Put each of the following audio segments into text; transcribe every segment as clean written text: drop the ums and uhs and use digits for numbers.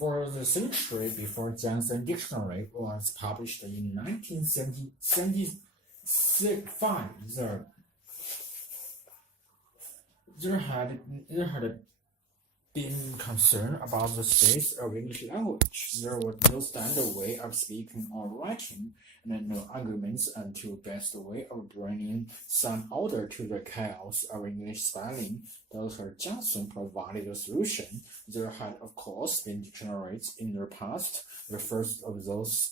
For the century before Johnson Dictionary was published in 1975, there had been concern about the state of English language. There was no standard way of speaking or writing, and no arguments until best way of bringing some order to the chaos of English spelling. Dr. Johnson provided a solution. There had, of course, been dictionaries in the past, the first of those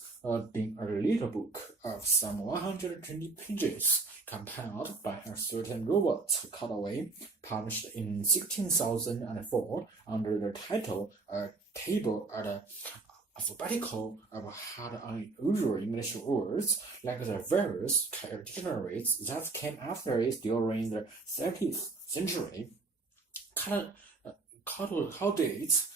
being a little book of some 120 pages, compiled by a certain Robert Callaway, published in 1604 under the title A Table at the Alphabetical of Hard Unusual English Words, like the various dictionaries that came after it during the 13th century. Callaway's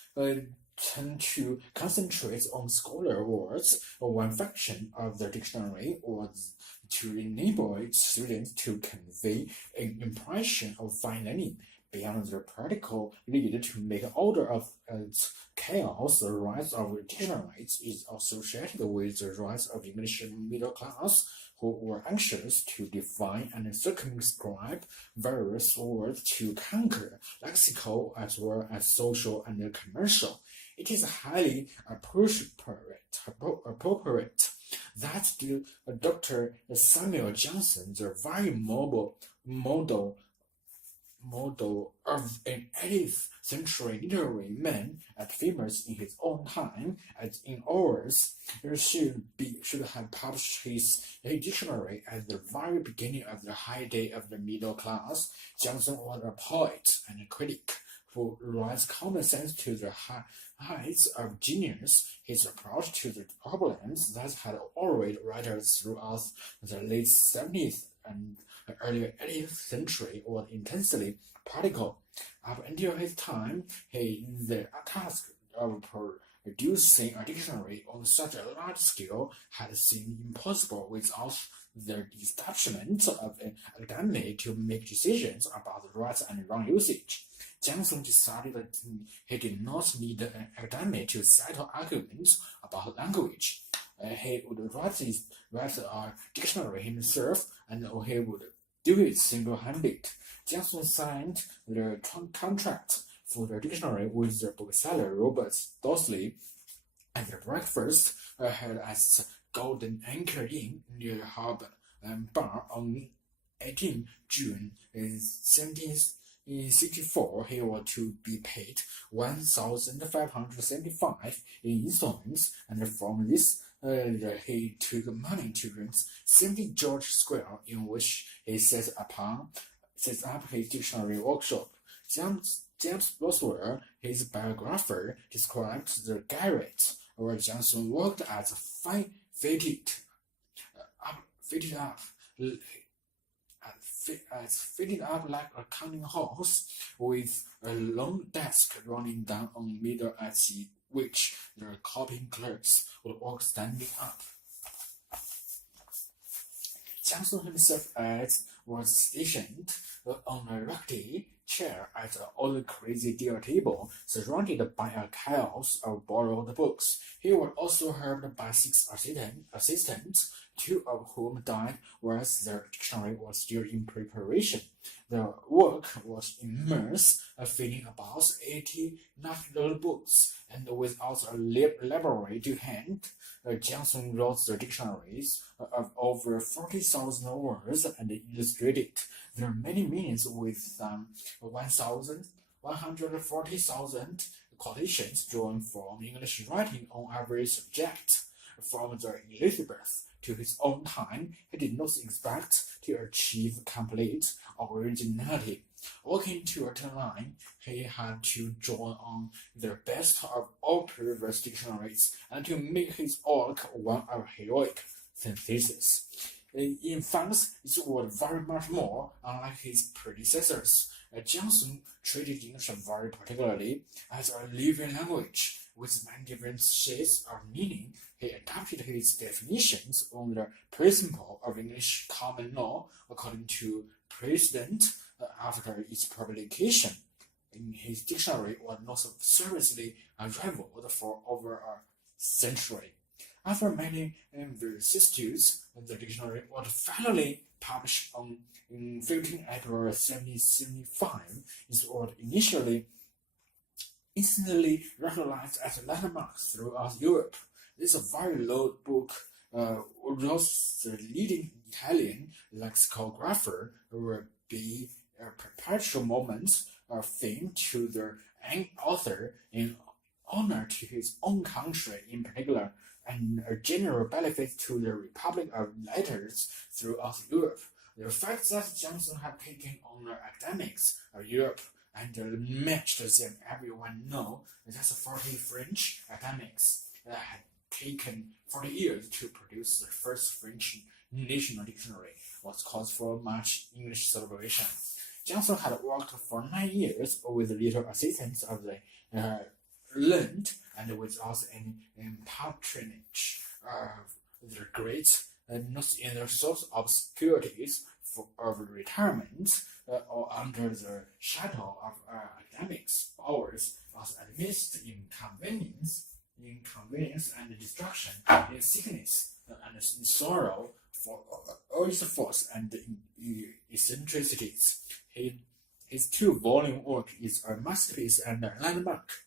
tend to concentrate on scholar words. One function of the dictionary was to enable its students to convey an impression of fine learning. Beyond the practical need to make order of its chaos, the rise of dictionaries is associated with the rise of English middle class, who were anxious to define and circumscribe various words to conquer lexical as well as social and commercial. It is highly appropriate that Dr. Samuel Johnson, the very model of an 18th century literary man and famous in his own time as in ours, should have published his dictionary at the very beginning of the heyday of the middle class. Johnson was a poet and a critic who writes common sense to the heights of genius. His approach to the problems that had already writers throughout the late 17th and early 18th century was intensely practical. Up until his time, the task of producing a dictionary on such a large scale had seemed impossible without the establishment of an academy to make decisions about the right and wrong usage. Johnson decided that he did not need an academy to settle arguments about language. He would write a dictionary himself, and he would do it single-handed. Johnson signed the contract for the dictionary with the bookseller Robert Dawsley at the breakfast held at the Golden Anchor Inn near Harbour Bar on 18 June 1764. He was to be paid 1,575 in installments, and from this he took money to rent St. George Square, in which he set up his dictionary workshop. James Boswell, his biographer, described the garret where Johnson worked as fitted up like a counting house, with a long desk running down on middle at which the copying clerks would work standing up. Johnson himself was stationed on a rickety chair at an old crazy deal table, surrounded by a chaos of borrowed books. He was also helped by 6 assistants, 2 of whom died whilst the dictionary was still in preparation. The work was immense, filling about 80 natural books, and without a library to hand. Johnson wrote the dictionaries of over 40,000 words and illustrated their many meanings with 140,000 quotations drawn from English writing on every subject. From the Elizabeth to his own time, he did not expect to achieve complete originality. Working to a line, he had to draw on the best of all previous dictionaries and to make his work one of heroic synthesis. In fact, it was very much more unlike his predecessors. Johnson treated English very particularly as a living language with many different shades of meaning. He adapted his definitions on the principle of English common law according to precedent after its publication. in his dictionary was not seriously rivaled for over a century. After many vicissitudes, the dictionary was finally published in 15 April 1775. It was initially instantly recognized as a landmark throughout Europe. This is a very low book. Was the leading Italian lexicographer will be a perpetual moment of fame to the author in honor to his own country in particular, and a general benefit to the Republic of Letters throughout Europe. The fact that Johnson had taken on the academics of Europe and matched them, everyone knows that 40 French academics had taken 40 years to produce the first French national dictionary, was cause for much English celebration. Johnson had worked for 9 years with little assistance of the learned and without any patronage of the great, not in the source of securities of retirement or under the shadow of academics' powers, was amidst inconvenience and destruction, in sickness and in sorrow for all its force and eccentricities. His two-volume work is a masterpiece and a landmark.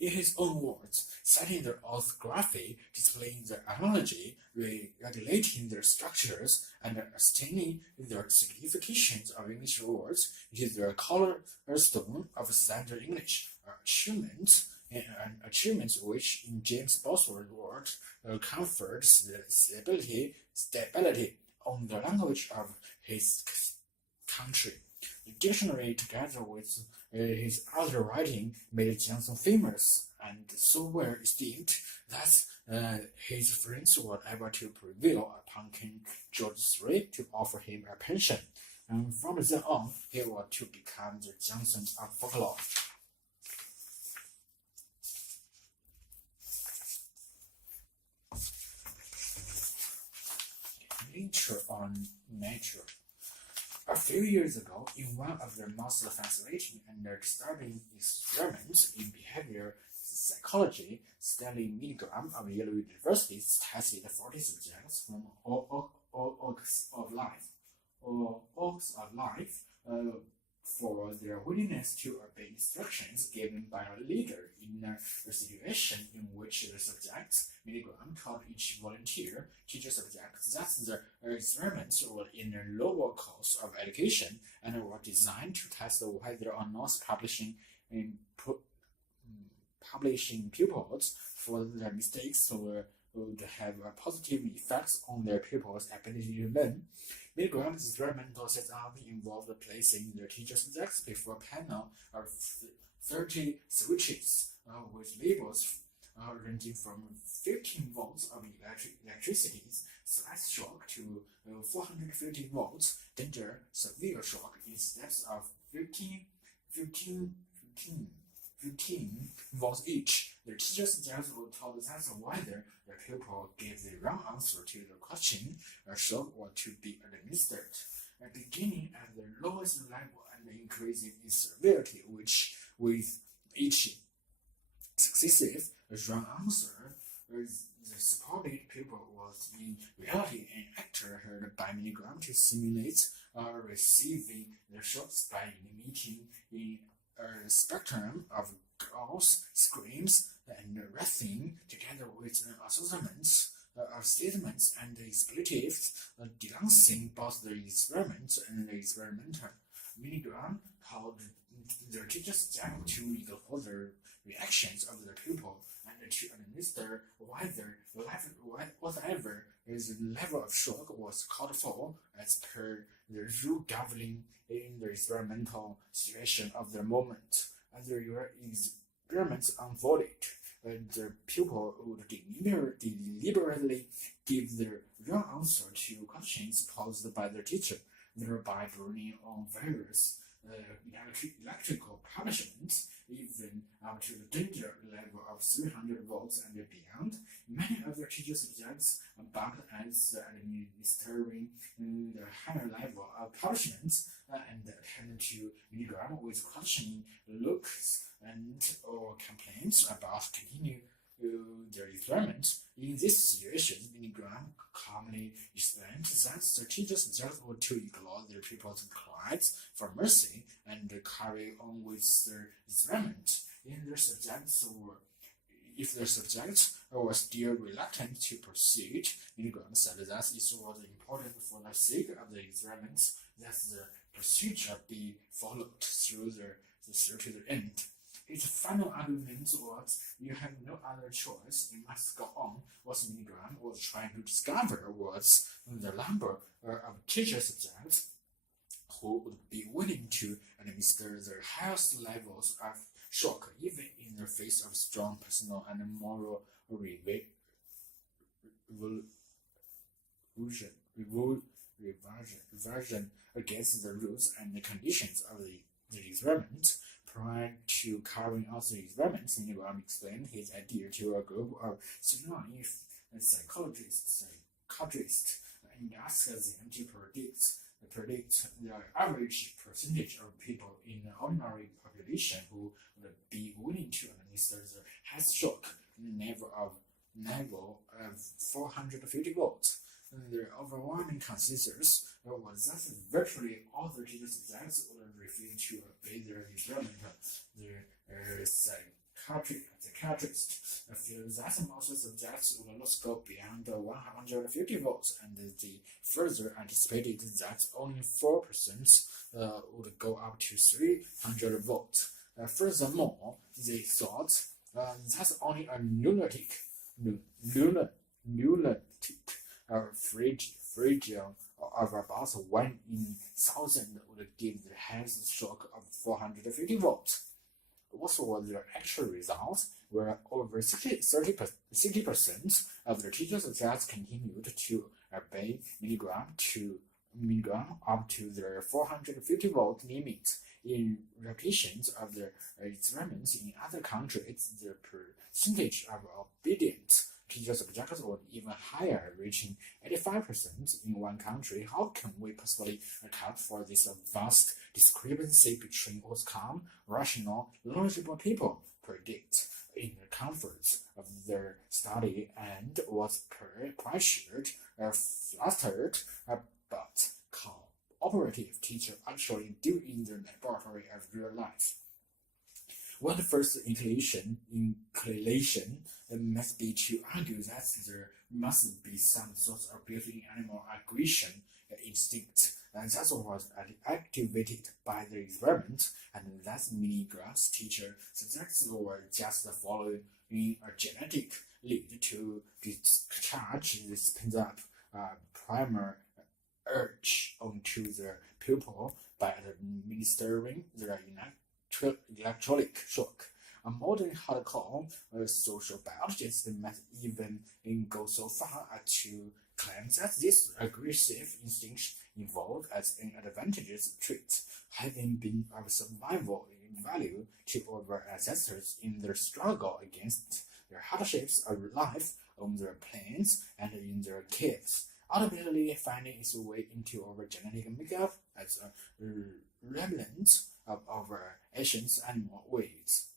In his own words, citing the orthography, displaying the etymology, regulating their structures, and understanding the significations of English words, it is the cornerstone of standard English. Achievements which, in James Boswell's words, confers the stability on the language of his country. The dictionary, together with his other writing, made Johnson famous and so well esteemed that his friends were able to prevail upon King George III to offer him a pension. And from then on, he was to become the Johnson of folklore. Nature on nature. A few years ago, in one of the most fascinating and disturbing experiments in behavior psychology, Stanley Milgram of Yale University tested 40 subjects from all walks of life for their willingness to obey instructions given by a leader in a situation in which the subjects, Milgram, taught each volunteer teacher subject that the experiments were in a lower course of education and were designed to test whether or not publishing pupils for their mistakes would have positive effects on their pupils' ability to learn. Milgram's experimental setup involved placing the teacher subjects before a panel of 30 switches with labels ranging from 15 volts of electricity, slight shock, to 450 volts, danger, severe shock, in steps of 15 volts each. The teacher subjects were told that whether the pupil gave the wrong answer to the question, a shock was to be administered, beginning at the lowest level and increasing in severity, which with each successive wrong answer, the supported pupil was in reality an actor hired by Milgram to simulate receiving the shocks by emitting a spectrum of growls, screams, and writhing, together with an assortment of statements and expletives, denouncing both the experiment and the experimenter. Milgram told the teachers to ignore the reactions of the pupil and to administer whatever the level of shock was called for, as per the rule governing in the experimental situation of the moment. As the experiments unfolded, the pupil would deliberately give the wrong answer to questions posed by the teacher, thereby bringing on various electrical punishments, even up to the danger level of 300 volts and beyond. Many of the teacher subjects balked at administering the higher level of punishments and tended to milligram with questioning looks or complaints about continue their experiment. In this situation, milligram calmly explained that the teachers just want to ignore their people's cries for mercy and carry on with their experiment. If the subjects were still reluctant to proceed, milligram said that it was important for the sake of the experiments that the procedure be followed through to the end. His final argument was, you have no other choice, you must go on. What milligram was trying to discover was the number of teacher subjects who would be willing to administer the highest levels of shock, even in the face of strong personal and moral revulsion against the rules and the conditions of the experiment. Prior to carrying out the experiment, milligram explained his idea to a group of 39 psychologists and asked them to predict the average percentage of people in the ordinary population who would be willing to administer the highest shock level of 450 volts. The overwhelming consensus was that virtually all the teacher subjects would refuse to obey their experiment. The psychiatrist felt that most subjects would not go beyond 150 volts, and they further anticipated that only 4% would go up to 300 volts. Furthermore, they thought that only a lunatic fragile of about 1 in 1,000 would give the highest shock of 450 volts. What was the actual result? Where over 60% of the teacher subjects continued to obey milligram up to their 450 volt limit. In repetitions of the experiments in other countries, the percentage of obedient teacher subjects was even higher, reaching 85% in one country. How can we possibly account for this vast discrepancy between what calm, rational, knowledgeable people predict in the comfort of their study and was pressured, flustered, but cooperative teacher actually do in the laboratory of real life? One first inclination must be to argue that there must be some sort of built-in animal aggression instinct, and that was activated by the experiment, and that milligram's teacher subjects were just following a genetic lead to discharge this pent-up primal urge onto the pupil by administering the electronic shock. A modern hardcore social biologist might even go so far as to claim that this aggressive instinct evolved as an advantageous trait, having been of survival value to our ancestors in their struggle against the hardships of life on their plains and in their caves, ultimately finding its way into our genetic makeup as a remnant of our ancient animal ways.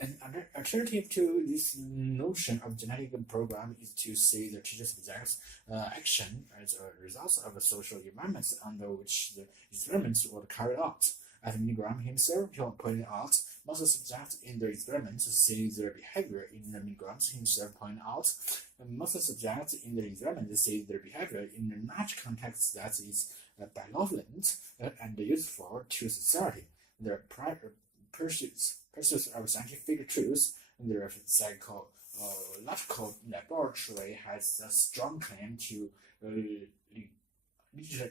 An alternative to this notion of genetic program is to see the teacher subject's action as a result of the social environments under which the experiments were carried out. As milligram himself pointed out, most subjects in the experiments see their behavior in the milligrams himself pointed out. Most subjects in the experiment see their behavior in a large context that is benevolent and useful to society. Their pursuits of scientific truth, their psychological laboratory has a strong claim to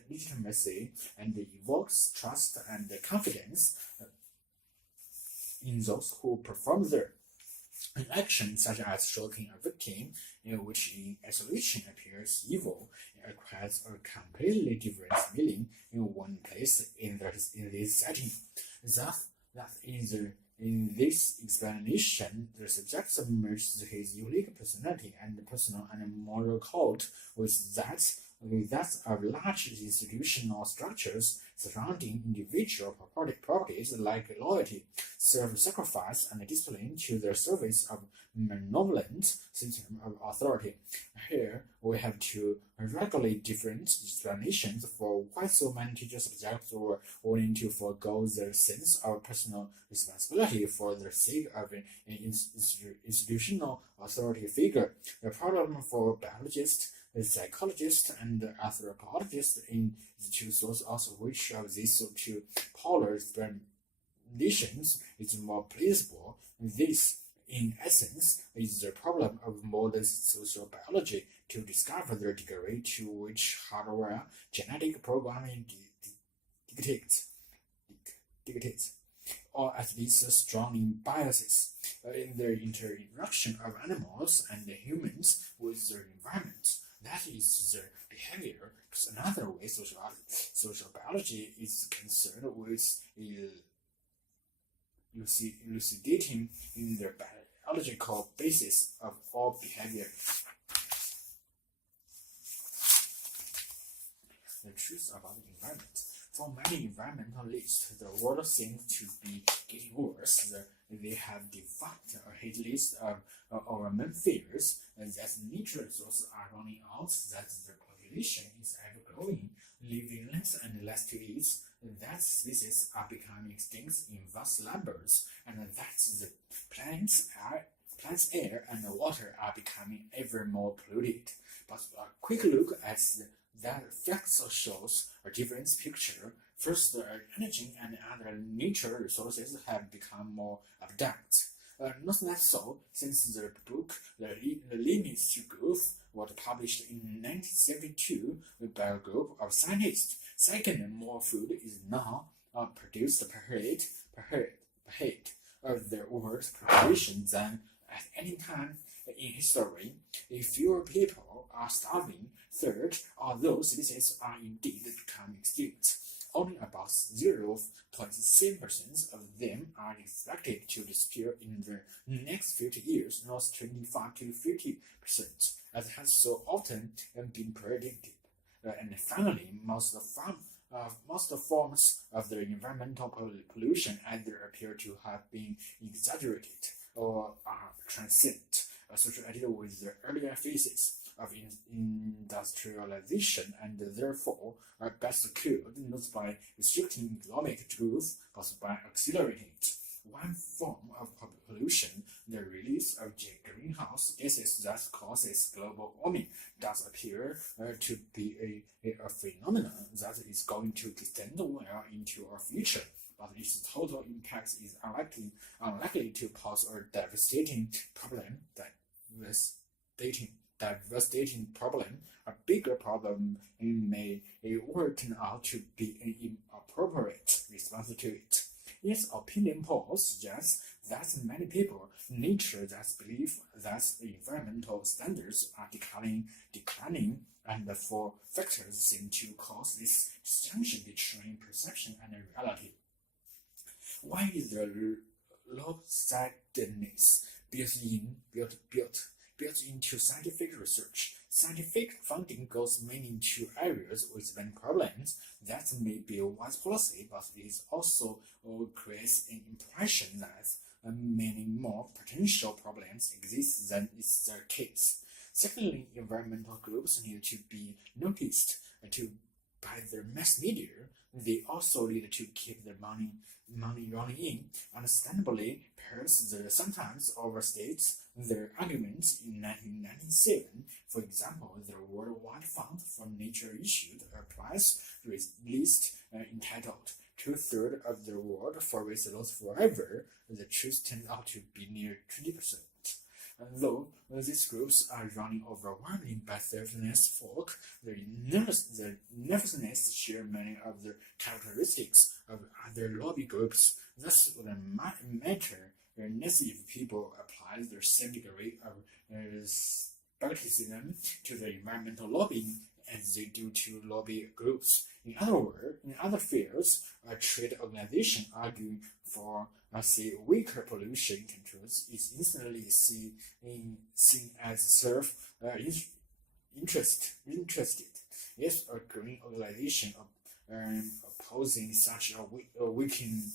legitimacy and evokes trust and confidence in those who perform their an action such as shocking a victim, which in isolation appears evil, acquires a completely different meaning in one place in this setting. Thus, in this explanation, the subject submerges his unique personality and personal and moral code with that that of large institutional structures surrounding individual properties like loyalty, self-sacrifice, and discipline to the service of malevolent system of authority. Here, we have two radically different explanations for why so many teacher subjects were willing to forego their sense of personal responsibility for the sake of an institutional authority figure. The problem for biologists, psychologists, and anthropologists in the two sources also which of these two polar explanations is more plausible. This, in essence, is the problem of modern social biology, to discover the degree to which hardware genetic programming dictates, or at least strong biases, in the interaction of animals and humans with their environment. That is their behavior. Another way social biology is concerned with elucidating in the biological basis of all behavior. The truth about the environment. For many environmentalists, the world seems to be getting worse. They have developed a hit list of our main fears, that nature resources are running out, that the population is ever growing, living less and less to eat, that species are becoming extinct in vast numbers, and that the planet's air and water are becoming ever more polluted. But a quick look at that facts shows a different picture. First, energy and other nature resources have become more abundant. Not that so, since the book The Limits to Growth was published in 1972 by a group of scientists. Second, more food is now produced per head of the world's population than at any time in history. If fewer people are starving, third, although species are indeed becoming extinct, only about 0.7% of them are expected to disappear in the next 50 years, not 25 to 50%, as has so often been predicted. And finally, most forms of the environmental pollution either appear to have been exaggerated or are transient, associated with the earlier phases of industrialization, and therefore are best cured not by restricting economic growth, but by accelerating it. One form of pollution, the release of greenhouse gases that causes global warming, does appear to be a phenomenon that is going to extend well into our future, but its total impact is unlikely to pose a devastating problem. A bigger problem may turn out to be an inappropriate response to it. Its opinion polls suggest that many people nature that believe that environmental standards are declining, and four factors seem to cause this distinction between perception and reality. Why is the lopsidedness built into scientific research? Scientific funding goes mainly into areas with many problems. That may be a wise policy, but it also creates an impression that many more potential problems exist than is the case. Secondly, environmental groups need to be noticed by the mass media. They also need to keep the money running in. Understandably, perhaps they sometimes overstates their arguments. In 1997, for example, the Worldwide Fund for Nature issued a press release entitled "Two-thirds of the World Forest Lost Forever." The truth turned out to be near 20%. Though these groups are running overwhelmingly by selfless folk, they nevertheless share many of the characteristics of other lobby groups. Thus, it would matter less if people apply the same degree of skepticism to the environmental lobbying as they do to lobby groups. In other words, in other fields, a trade organization arguing for weaker pollution controls is instantly seen as interested. Yes, a green organization opposing such a weakening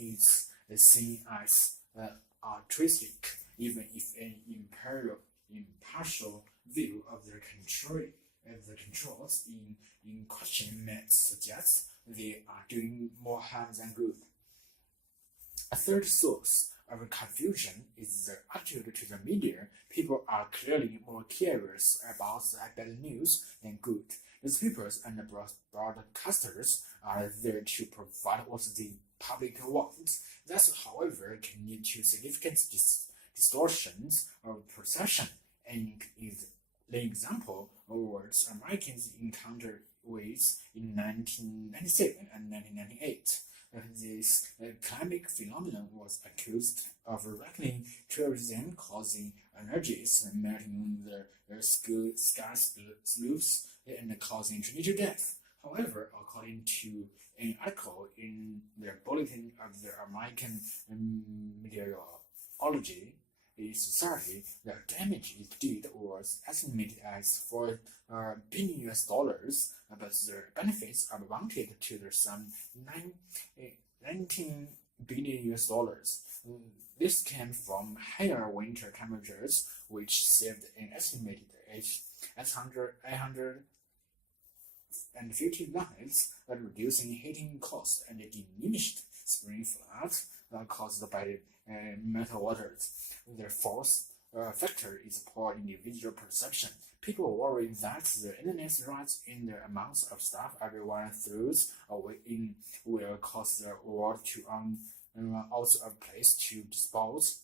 is seen as altruistic, even if an impartial view of the controls in question might suggest they are doing more harm than good. A third source of confusion is the attitude to the media. People are clearly more curious about bad news than good. Newspapers and broadcasters are there to provide what the public wants. That, however, can lead to significant distortions of perception. And is the example of words Americans encountered with in 1997 and 1998. This climate phenomenon was accused of weakening tourism, causing allergies, melting the sky slopes, and causing tornado death. However, according to an article in the Bulletin of the American Meteorology Society, the damage it did was estimated as $4 billion, but the benefits are wanted to the sum $19 billion. This came from higher winter temperatures, which saved an estimated 850 lives, reducing heating costs and diminished spring floods caused by meltwaters. The fourth factor is poor individual perception. People worry that the internet's rise in the amounts of stuff everyone throws away in will cause the world to also a place to dispose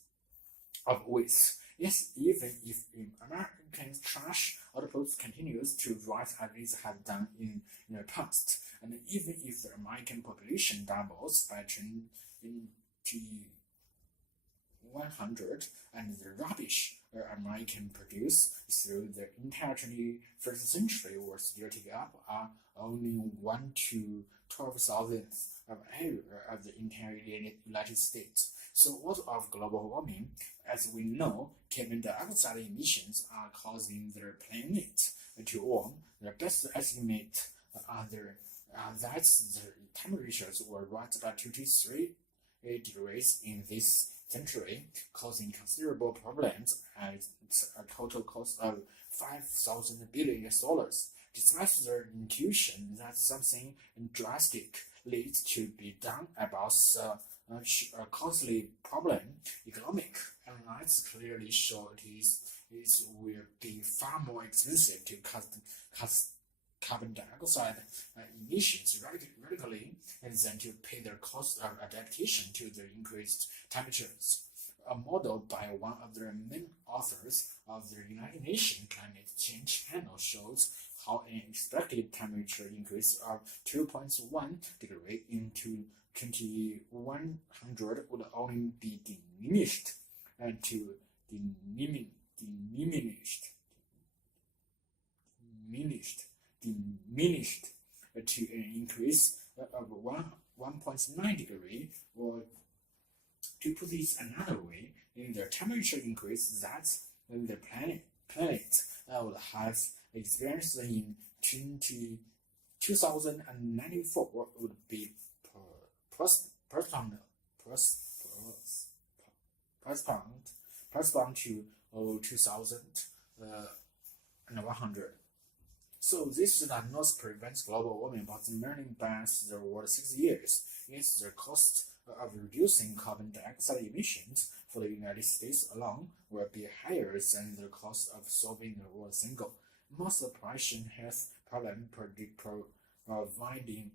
of waste. Yes, even if American trash output continues to rise as it has done in the past, and even if the American population doubles by 2100, and the rubbish American produce through the entire 21st century will still take up only 1 to 12,000th of area of the entire United States. So what of global warming? As we know, carbon dioxide emissions are causing the planet to warm. The best estimate are that the temperatures will rise by 2 to 3 degrees in this century, causing considerable problems at a total cost of $5,000 billion. Despite the intuition that something drastic needs to be done about such a costly problem, economic analysts clearly show it will be far more expensive to cut carbon dioxide emissions radically than to pay the cost of adaptation to the increased temperatures. A model by one of the main authors of the United Nations Climate Change Panel shows how an expected temperature increase of 2.1 degrees into 2100 would only be diminished to an increase of 1.9 degree, or to put this another way, in the temperature increase that the planet would have experienced in 2094 would be correspond to 2100. So this does not prevent global warming, but merely bans the world 6 years. Yes, the cost of reducing carbon dioxide emissions for the United States alone will be higher than the cost of solving the world single most pressing health problem, providing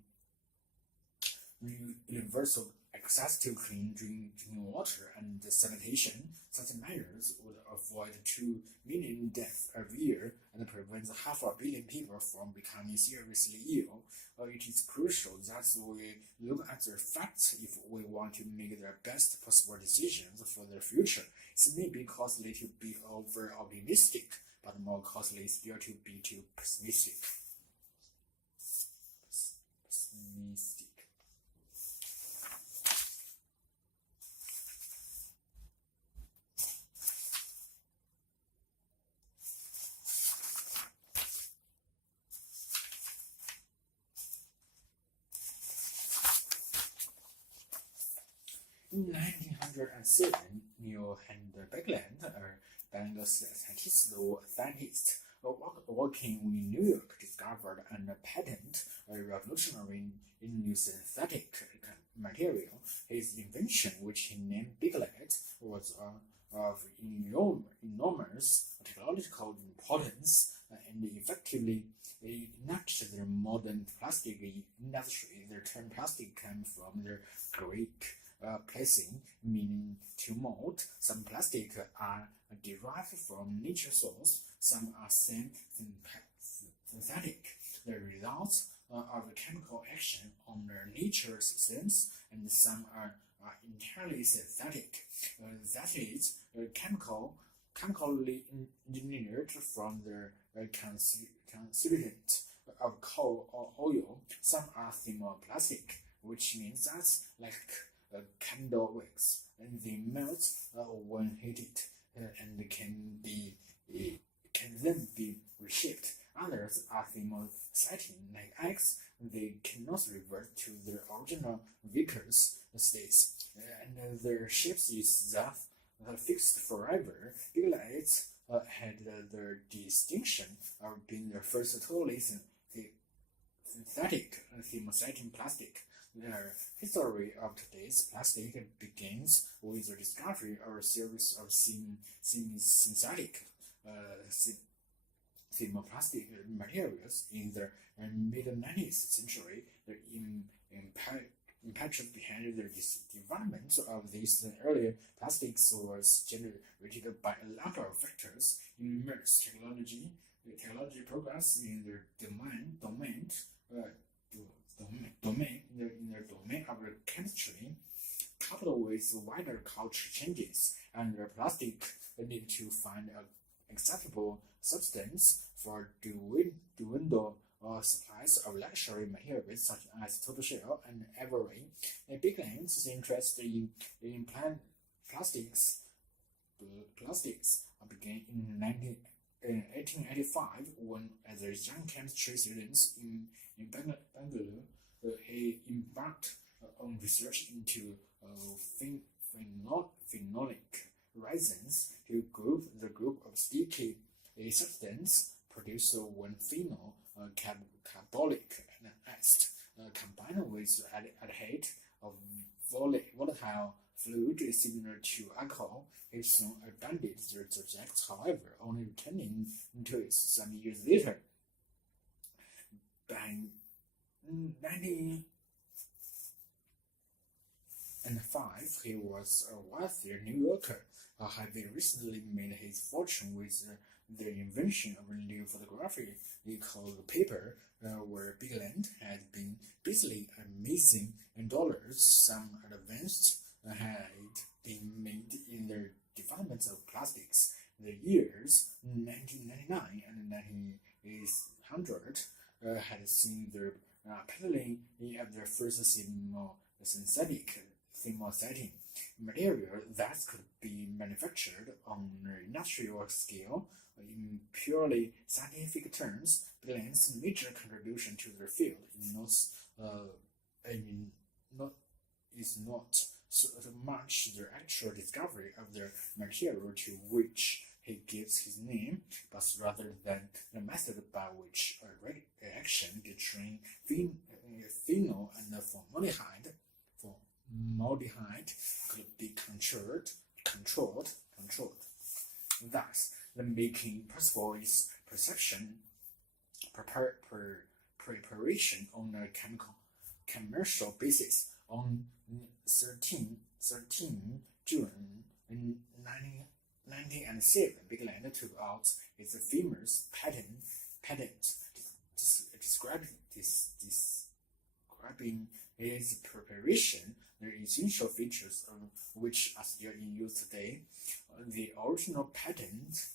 universal access to clean drinking water and sanitation. Such measures would avoid 2 million deaths every year and prevent 500 million people from becoming seriously ill. It is crucial that we look at the facts if we want to make the best possible decisions for the future. It may be costly to be over-optimistic, but more costly still to be too pessimistic. In 1907, Neil and Beckland, a scientist working in New York, discovered and patented a revolutionary new synthetic material. His invention, which he named Biglet, was of enormous technological importance and effectively enacted the modern plastic industry. The term plastic came from the Greek placing, meaning to mold. Some plastic are derived from nature source, some are synthetic. The results of a chemical action on the nature substance, and some are entirely synthetic. That is, chemically engineered from the constituent of coal or oil. Some are thermoplastic, which means that, like candle wax, and they melt when heated and can then be reshaped. Others are thermocycling, like eggs. They cannot revert to their original viscous states, and their shape is thus fixed forever. Biglites had the distinction of being the first totally synthetic thermocycling plastic. The history of today's plastic begins with the discovery of a series of semi-synthetic thermoplastic materials in the mid-19th century. The impetus behind the development of these earlier plastics was generated by a number of factors: immense technology progress in the domain of the chemistry, coupled with wider culture changes, and the plastic need to find an acceptable substance for dwindle supplies of luxury materials such as tortoiseshell and ivory. Bigland's interest in plastics began in 1885 when, as a young chemistry student in Bangalore, he embarked on research into phenolic resins. The group of sticky substance produced when phenol carbolic acid combined with aldehyde of volatile fluid similar to alcohol. He soon abandoned the project, however, only returning to it some years later. By 1905, he was a wealthy New Yorker, having recently made his fortune with the invention of a new photography called paper, where Bigland had been busily amassing dollars. Some advanced had been made in the development of plastics. The years 1999 and 1900 had seen the peddling of the first synthetic thermocycling material that could be manufactured on an industrial scale. In purely scientific terms, Bigland's major contribution to the field is not so much the actual discovery of the material to which he gives his name, but rather than the method by which a reaction between phenol and formaldehyde could be controlled. Thus, the making principle is preparation on a commercial basis. On 13 June 1907, Bigland took out his famous patent describing his preparation, the essential features of which are still in use today. The original patent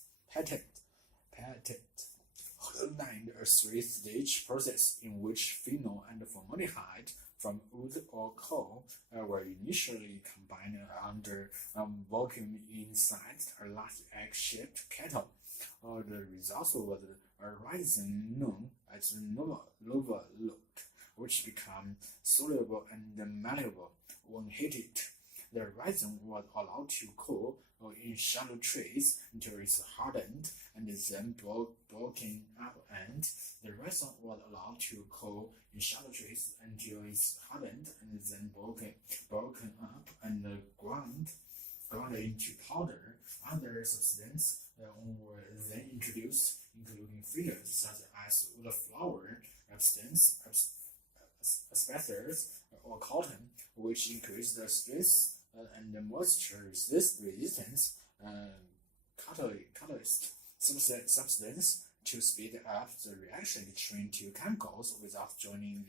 outlined a three-stage process in which phenol and formaldehyde from wood or coal were initially combined under vacuum inside a large egg-shaped kettle. The result was a resin known as lava-lock, which became soluble and malleable when heated. The the resin was allowed to cool in shallow trays until it's hardened and then broken up, and the resin was allowed to cool in shallow trays until it's hardened and then broken up and ground into powder. Other substances were then introduced, including fillers such as wood flour, asbestos, or cotton, which increase the stress and the moisture resistance. Catalyst substance to speed up the reaction between two chemicals without joining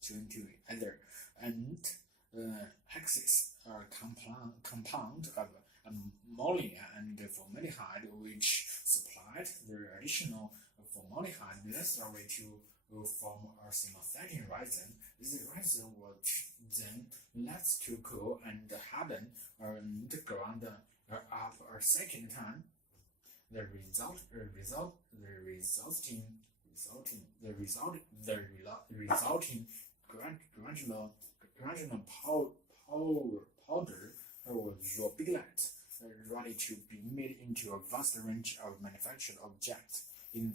together, and hexes are compound of ammonia and formaldehyde, which supplied the additional formaldehyde necessary to form a synthetic resin. This resin was then left to cool and harden and ground up a second time. The resulting granular powder was raw piglet, ready to be made into a vast range of manufactured objects. In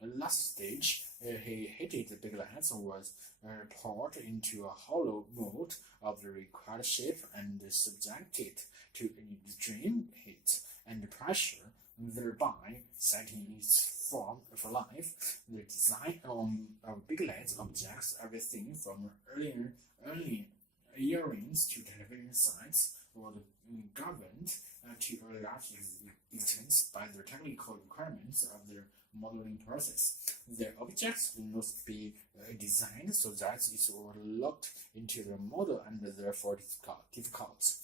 the last stage, he heated the piglets was poured into a hollow mold of the required shape and subjected to extreme heat and pressure, thereby setting its form for life. The design of piglets objects, everything from early earrings to television sets, was governed to a large extent by the technical requirements of the modeling process. The objects must be designed so that it will locked into the model and therefore difficult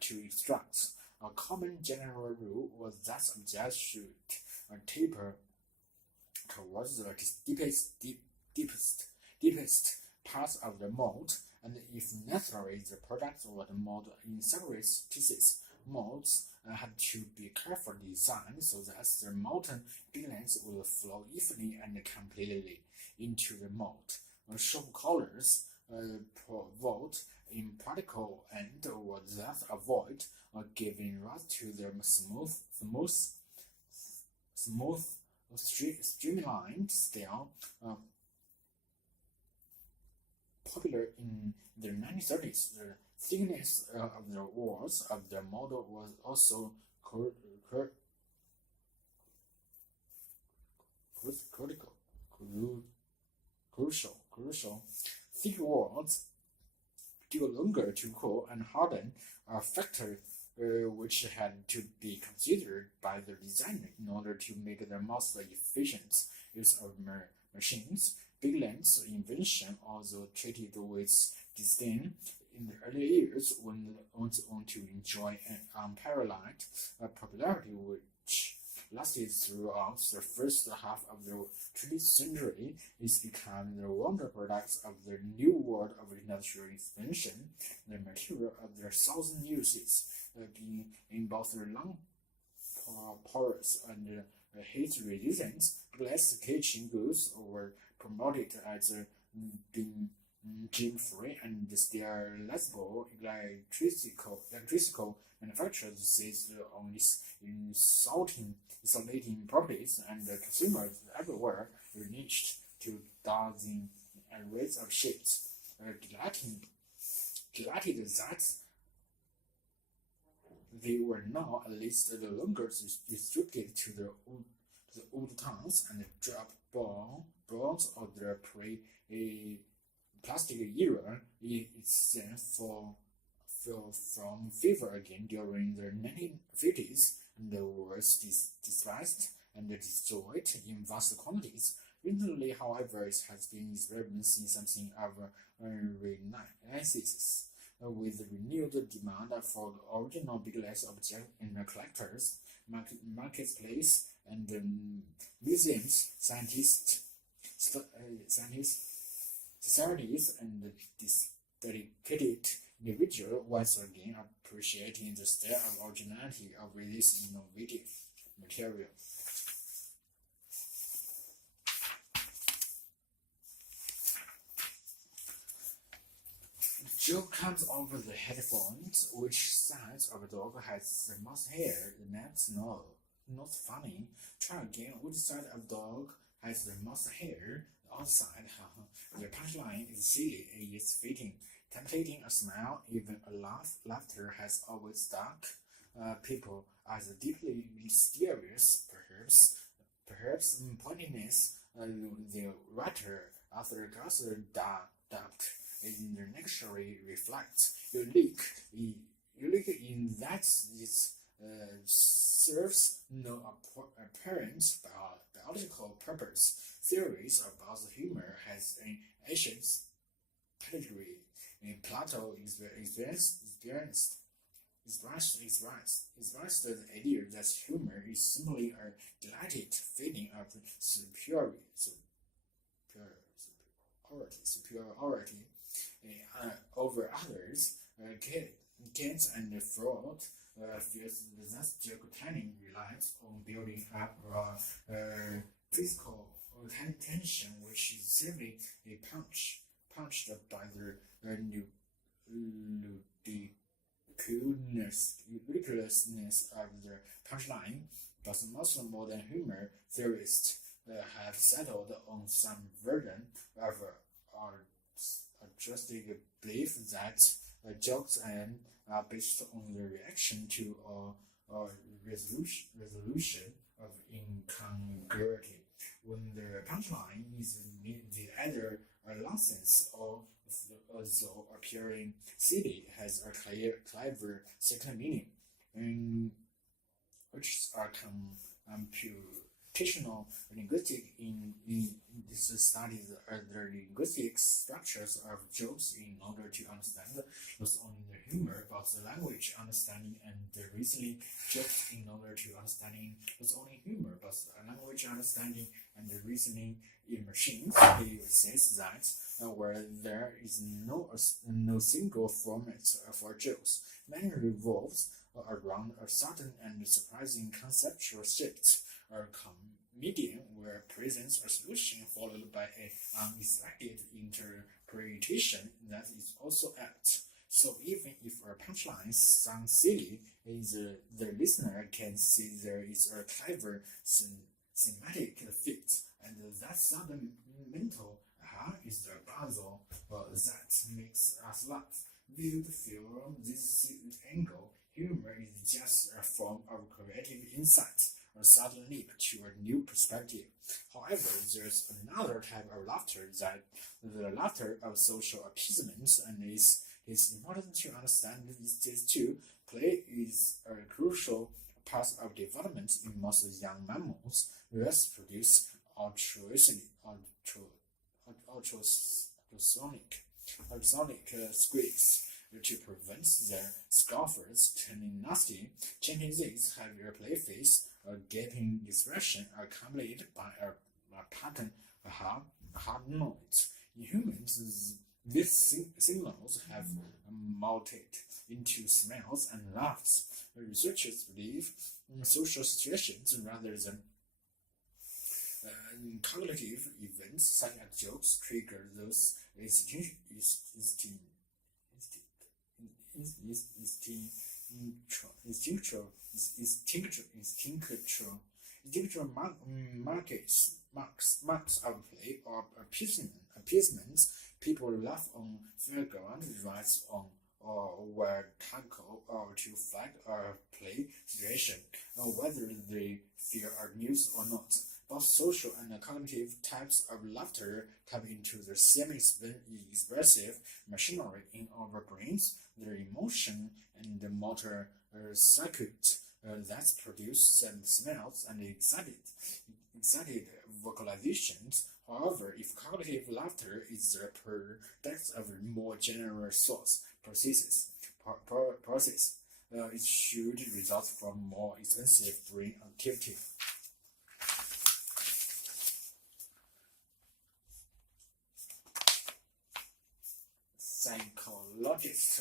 to extract. A common general rule was that objects should taper towards the deepest parts of the mold, and if necessary, the product was molded in separate pieces. Molds had to be carefully designed so that the molten piglets would flow evenly and completely into the mold. Shop colors proved impractical and would thus avoid giving rise to the smooth, streamlined style popular in the 1930s. The thickness of the walls of the model was also crucial. Thick walls due longer to cool and harden, a factor which had to be considered by the designer in order to make the most efficient use of machines. Piglet's invention, although treated with disdain in the early years, went on to enjoy an unparalleled popularity which lasted throughout the first half of the 20th century. It's become the wonder products of the new world of industrial expansion. The material of their thousand uses, being in both the long porous and heat resistant, glass kitchen goods were promoted as being germ-free and sterilizable. Electrical manufacturers seized on its insulating properties, and consumers everywhere reached to dozens and arrays of shapes, delighted that they were now at least no longer restricted to the old towns and drop balls of the pre-plastic era. It's then fell from favor again during the 1950s and was displaced and destroyed in vast quantities. Recently, however, it has been experiencing something of a renaissance, with renewed demand for the original big-glass object in the collectors, marketplace, and museums. Scientists, societies, and dedicated individuals once again appreciating the style of originality of this innovative material. Joe comes over the headphones. Which side of the dog has the most hair? That's no, not funny. Try again. Which side of the dog has the most hair? The outside. The punchline is silly. It is fitting. Tempting a smile, even a laugh. Laughter has always struck people as deeply mysterious. Perhaps pointiness. The writer Arthur Gasser dubbed in the dictionary reflects unique in that it serves no apparent biological purpose. Theories about the humor has an ancient pedigree. Plato expressed the idea that humor is simply a delighted feeling of superiority over others. Kant and Freud feels that Jack Tanning relies on building up physical tension, which is simply punched by the ridiculousness of the punchline. But most modern humor theorists have settled on some version of a drastic belief that jokes are based on the reaction to or resolution of incongruity. When the punchline is either a nonsense or though appearing silly, has a clever second meaning, which are computational linguistic in this studies the linguistic structures of jokes in order to understand not only the humor but the language understanding, and the reasoning jokes in order to understanding not only humor but the language understanding and the reasoning in machines. He says that where there is no single format for jokes, many revolves around a sudden and surprising conceptual shift. A comedian where presents a solution followed by an unexpected interpretation that is also apt. So even if a punchline sounds silly, the listener can see there is a clever thematic fit, and that sudden mental aha is the puzzle that makes us laugh. Viewed from this angle, humor is just a form of creative insight, a sudden leap to a new perspective. However, there's another type of laughter, that the laughter of social appeasement, and it's important to understand these two. Play is a crucial part of development in most young mammals. Rats produce ultrasonic squeaks to prevent their scoffers turning nasty. Chimpanzees have their play face, a gaping expression accompanied by a pattern hard noise. In humans, these signals have melted into smiles and laughs. Researchers believe social situations rather than cognitive events such as jokes trigger those instinctual marks of play or appeasement. People laugh on fairground rides on or where tackle or to flag or play situation, whether they feel amused or not. Both social and cognitive types of laughter tap into the same expressive machinery in our brains, the emotion and the motor circuit that produce some smells and excited vocalizations. However, if cognitive laughter is the product of a more general source process, it should result from more extensive brain activity. Psychologists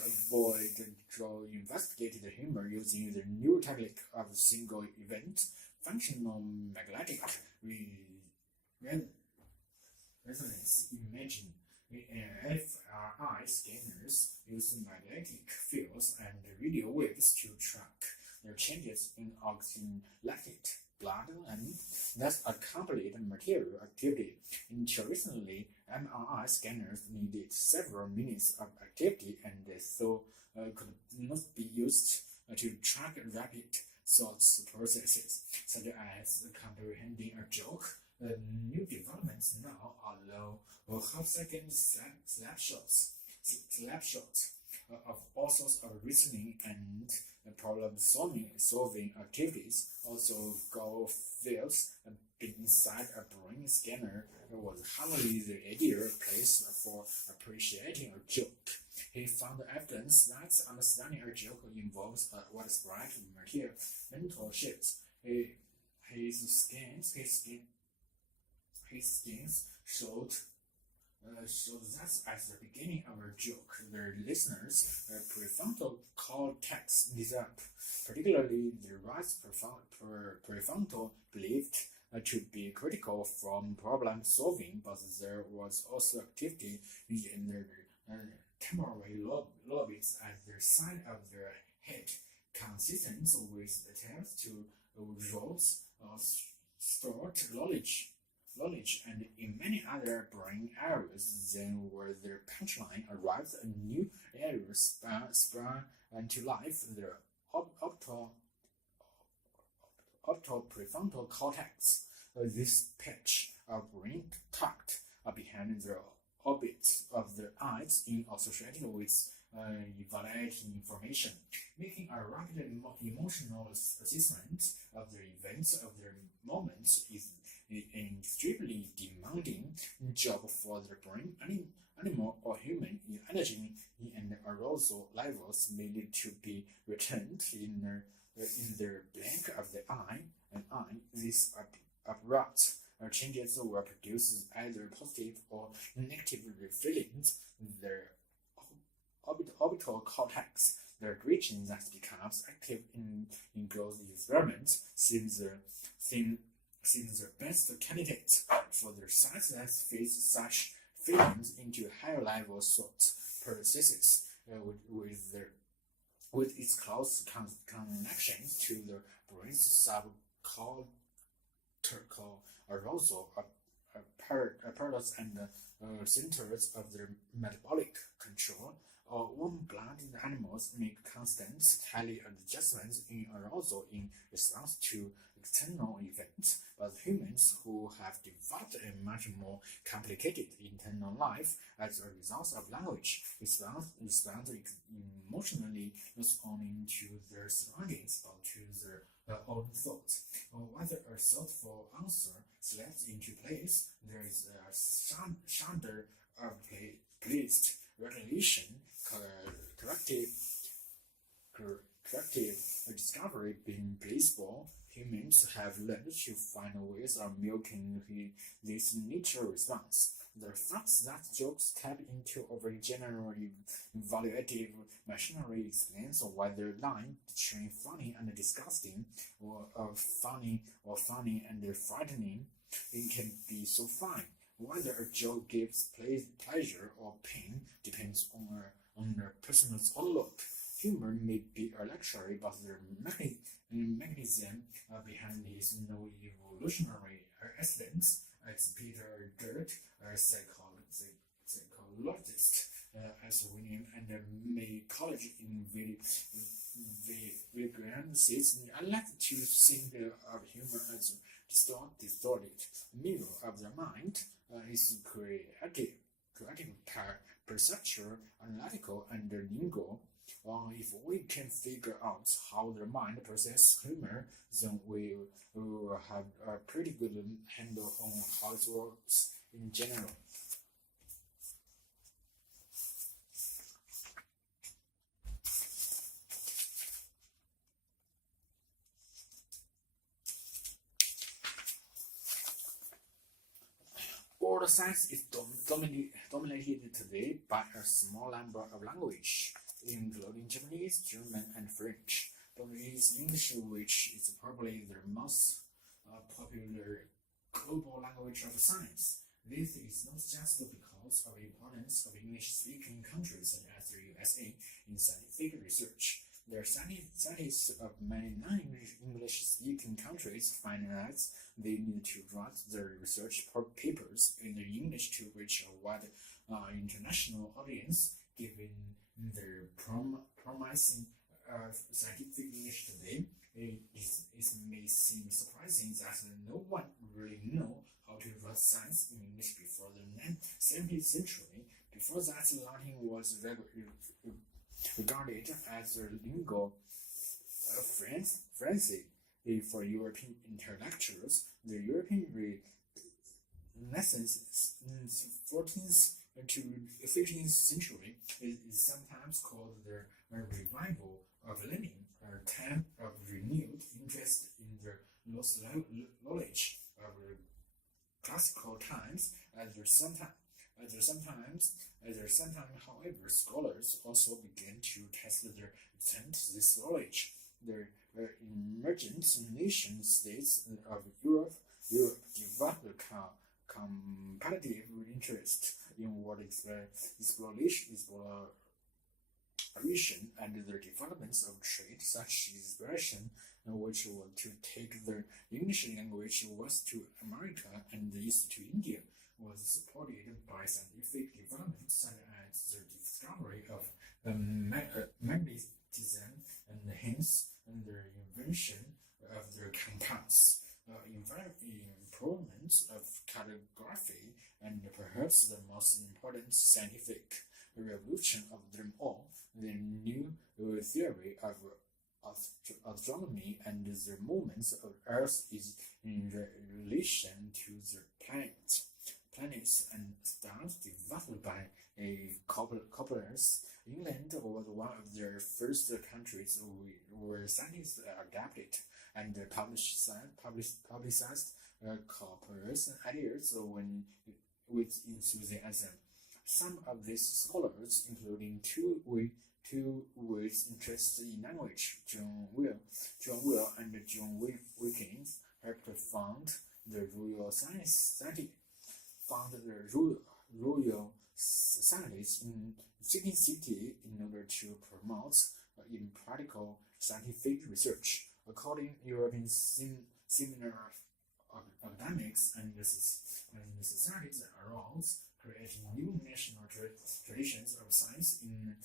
investigated humor using the new technique of single event functional magnetic resonance fMRI scanners use magnetic fields and radio waves to track the changes in oxygenated blood and thus accompanied material activity. Until recently, MRI scanners needed several minutes of activity and so could not be used to track rapid thought processes, such as comprehending a joke. New developments now allow half-second snapshots of all sorts of reasoning and problem-solving activities. Also, Go feels inside a brain scanner was hardly the ideal place for appreciating a joke. He found evidence that understanding a joke involves a widespread mental shifts. His scans showed that at the beginning of a joke, the listener's prefrontal cortex lit up, particularly the right prefrontal believed to be critical from problem solving, but there was also activity in the temporal lobes at the side of the head, consistent with attempts to roles stored knowledge, and in many other brain areas. Then, where the punchline arrives, a new area sprang into life: the optoprefrontal cortex. This patch of brain tucked behind the orbits of the eyes is associated with evaluating information, making a rapid emotional assessment of the events of the moment is an extremely demanding job for the brain. Animal or human energy and arousal levels may need to be retained in the blank of the eye. These abrupt changes will produce either positive or negative feelings. The orbital cortex, the region that becomes active in growth experiments, seems the best candidate for the science that fits such feelings into higher level thought processes with its close connection to the brain's subcortical arousal apparatus and centers of the metabolic control. Warm-blooded animals make constant tally adjustments in arousal in response to external events, but humans who have developed a much more complicated internal life as a result of language respond emotionally not only to their surroundings but to their own thoughts. Whether a thoughtful answer slips into place, there is a shudder of pleased recognition, corrective discovery being blissful. Humans have learned to find ways of milking this natural response. The fact that jokes tap into our generally evaluative machinery explains why the line between funny and disgusting, or funny and frightening, it can be so fine. Whether a joke gives pleasure or pain depends on a person's outlook. Humor may be a luxury, but the mechanism behind his no evolutionary essence, as Peter Dirt, a psychologist as William and May College in William says, I like to think of humor as a distorted mirror of the mind. Is creative, perceptual, analytical, and lingual. If we can figure out how the mind processes humor, then we will have a pretty good handle on how it works in general. World science is dominated today by a small number of languages, including Japanese, German, and French. But it is English, which is probably the most popular global language of science. This is not just because of the importance of English-speaking countries such as the USA in scientific research. There are scientists of many non-English-speaking countries find that they need to write their research papers in English to reach a wide international audience, given their promising scientific English today. It may seem surprising that no one really knew how to write science in English before the 17th century. Before that, Latin was regarded as a lingua franca for European intellectuals. The European Renaissance in the 14th to 15th century is sometimes called the revival of learning, a time of renewed interest in the lost knowledge of classical times. At the same time, however, scholars also began to test their extent to this knowledge. The emergent nation-states of Europe developed a competitive interest in world exploration and the developments of trade, such exploration, which was to take the English language west to America and east to India, was supported by scientific developments such as the discovery of magnetism and hence the invention of the compass, improvement of cartography, and perhaps the most important scientific revolution of them all, the new theory of astronomy and the movements of Earth is in relation to the planets and stars developed by couplers. England was one of the first countries where scientists adapted and publicized couplers ideas with enthusiasm. Some of these scholars, including two with interest in language, John Will and John Wilkins, helped found the Royal Society in Sydney City in order to promote impractical scientific research. According to European seminar academics and societies arose, creating new national traditions of science in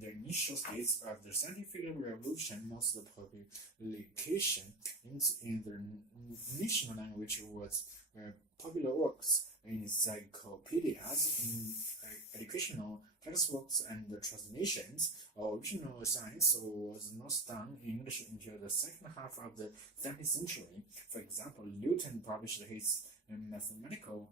the initial stages of the scientific revolution. Most of the publication in the national language was popular works, encyclopedias, in educational textbooks, and translations. Original science was not done in English until the second half of the 17th century. For example, Newton published his mathematical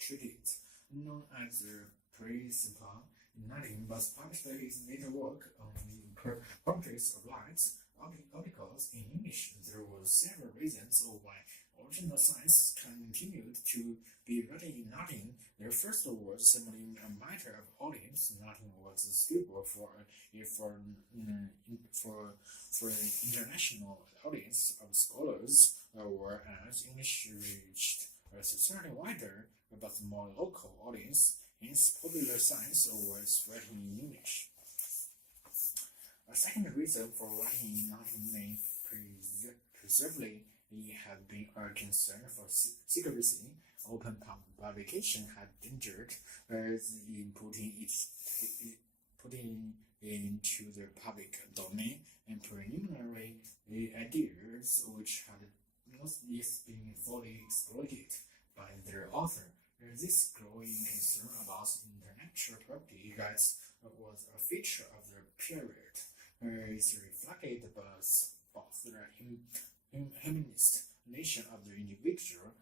treatise known as the Principia in Latin, but published his later work on the properties of light articles in English. There were several reasons why original science continued to be written in Latin. The first was simply a matter of audience. Latin was suitable for an international audience of scholars, whereas English reached a society wider but more local audience. Hence, popular science was written in English. A second reason for writing in Latin may preservedly have been a concern for secrecy. Open publication had endangered in putting into the public domain and preliminary ideas which had not yet been fully exploited by their author. This growing concern about intellectual property rights was a feature of the period. It's reflected both the humanist nature of the individual,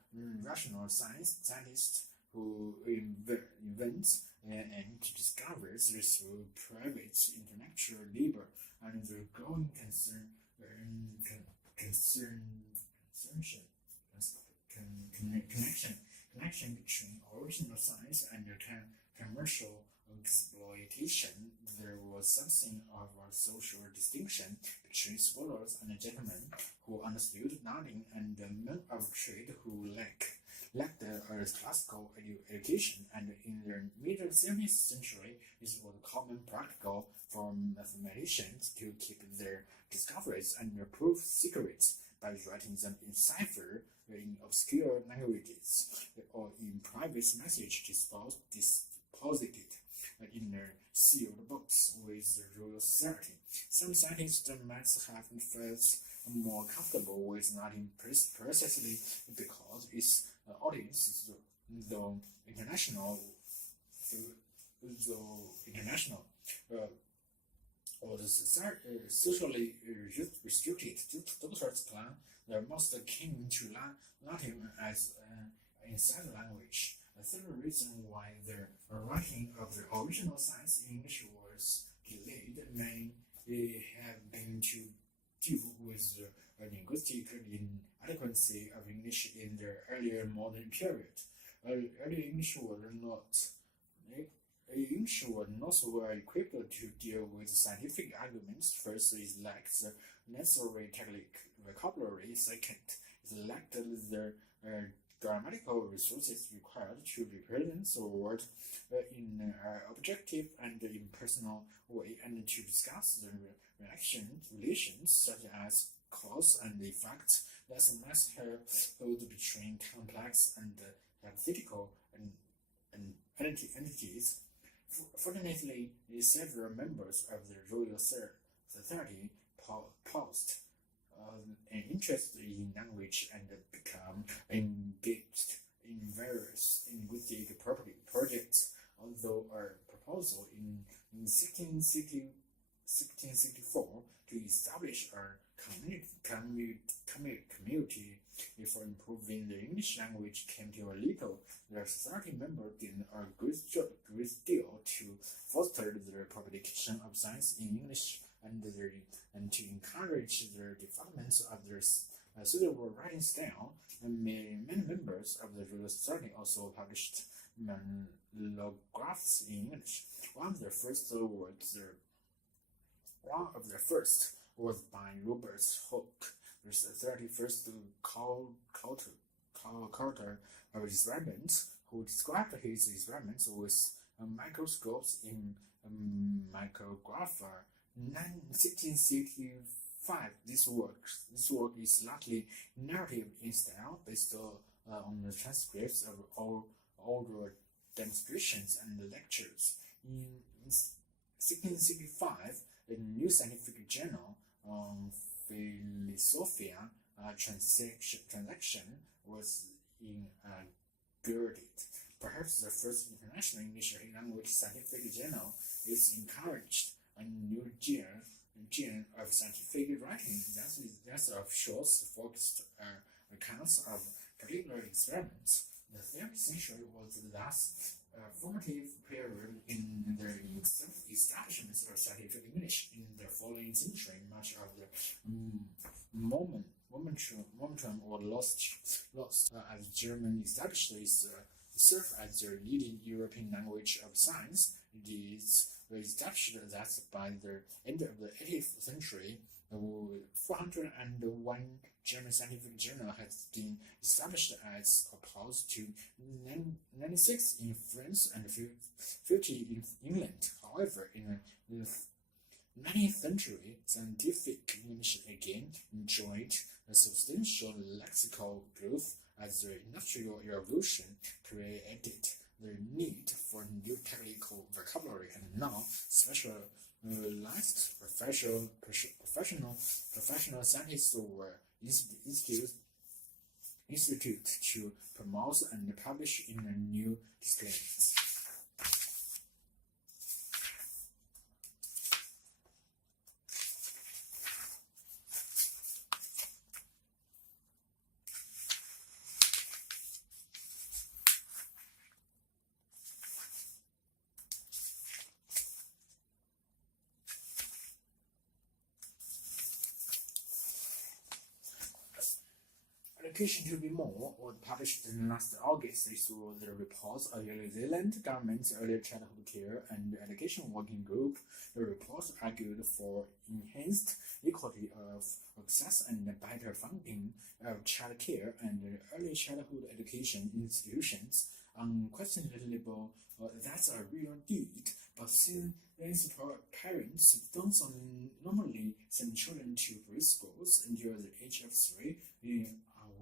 rational scientists who invent and discovers through private intellectual labor, and the growing connection between original science and commercial exploitation. there was something of a social distinction between scholars and gentlemen who understood learning and men of trade who lacked a classical education, and in the mid-17th century it was common practical for mathematicians to keep their discoveries and prove secrets by writing them in cipher in obscure languages or in private message deposited in their sealed books with the royal society. Some scientists might have felt more comfortable with writing precisely because its audience, though international, or socially restricted doctors clan, they're most keen to Latin as an inside language. A third reason why the writing of the original science in English was delayed may have been to do with the linguistic inadequacy of English in the earlier modern period. Early English was not well equipped to deal with scientific arguments. First, it lacked the necessary technical vocabulary. Second, it lacked the grammatical resources required to represent the word in an objective and impersonal way, and to discuss the relations such as cause and effect that must hold between complex and hypothetical entities. Fortunately, several members of the Royal Society posed an interest in language and become engaged in various linguistic projects, although a proposal in 1664 to establish a community for improving the English language came to a little. The society members did a great deal to foster the publication of science in English and to encourage the development of their suitable writing style. And many members of the Royal Society also published monographs in English. One of the first was by Robert Hooke, the 31st quarter of experiments, who described his experiments with microscopes in Micrographer 1665. This work is largely narrative in style, based on the transcripts of all the demonstrations and lectures. In 1665, the new scientific journal, Philosophia Transaction, was inaugurated. Perhaps the first international English language scientific journal, is encouraged a new genre of scientific writing that of short, focused accounts of particular experiments. The 3rd century was thus a formative period in the establishment of scientific English. In the following century, much of the momentum was lost as German established served as the leading European language of science. It is established that by the end of the 18th century, 401 German scientific journal has been established as opposed to 96 in France and 50 in England. However, in the 19th century, scientific English again enjoyed a substantial lexical growth as the Industrial Revolution created the need for new technical vocabulary, and now specialized professional scientists were instituted to promote and publish in the new disciplines. Education to be more was published in last August through the report of the New Zealand government's Early Childhood Care and Education Working Group. The report argued for enhanced equality of access and better funding of child care and early childhood education institutions. Unquestionably, that's a real deed, but since parents don't normally send children to preschools until the age of 3,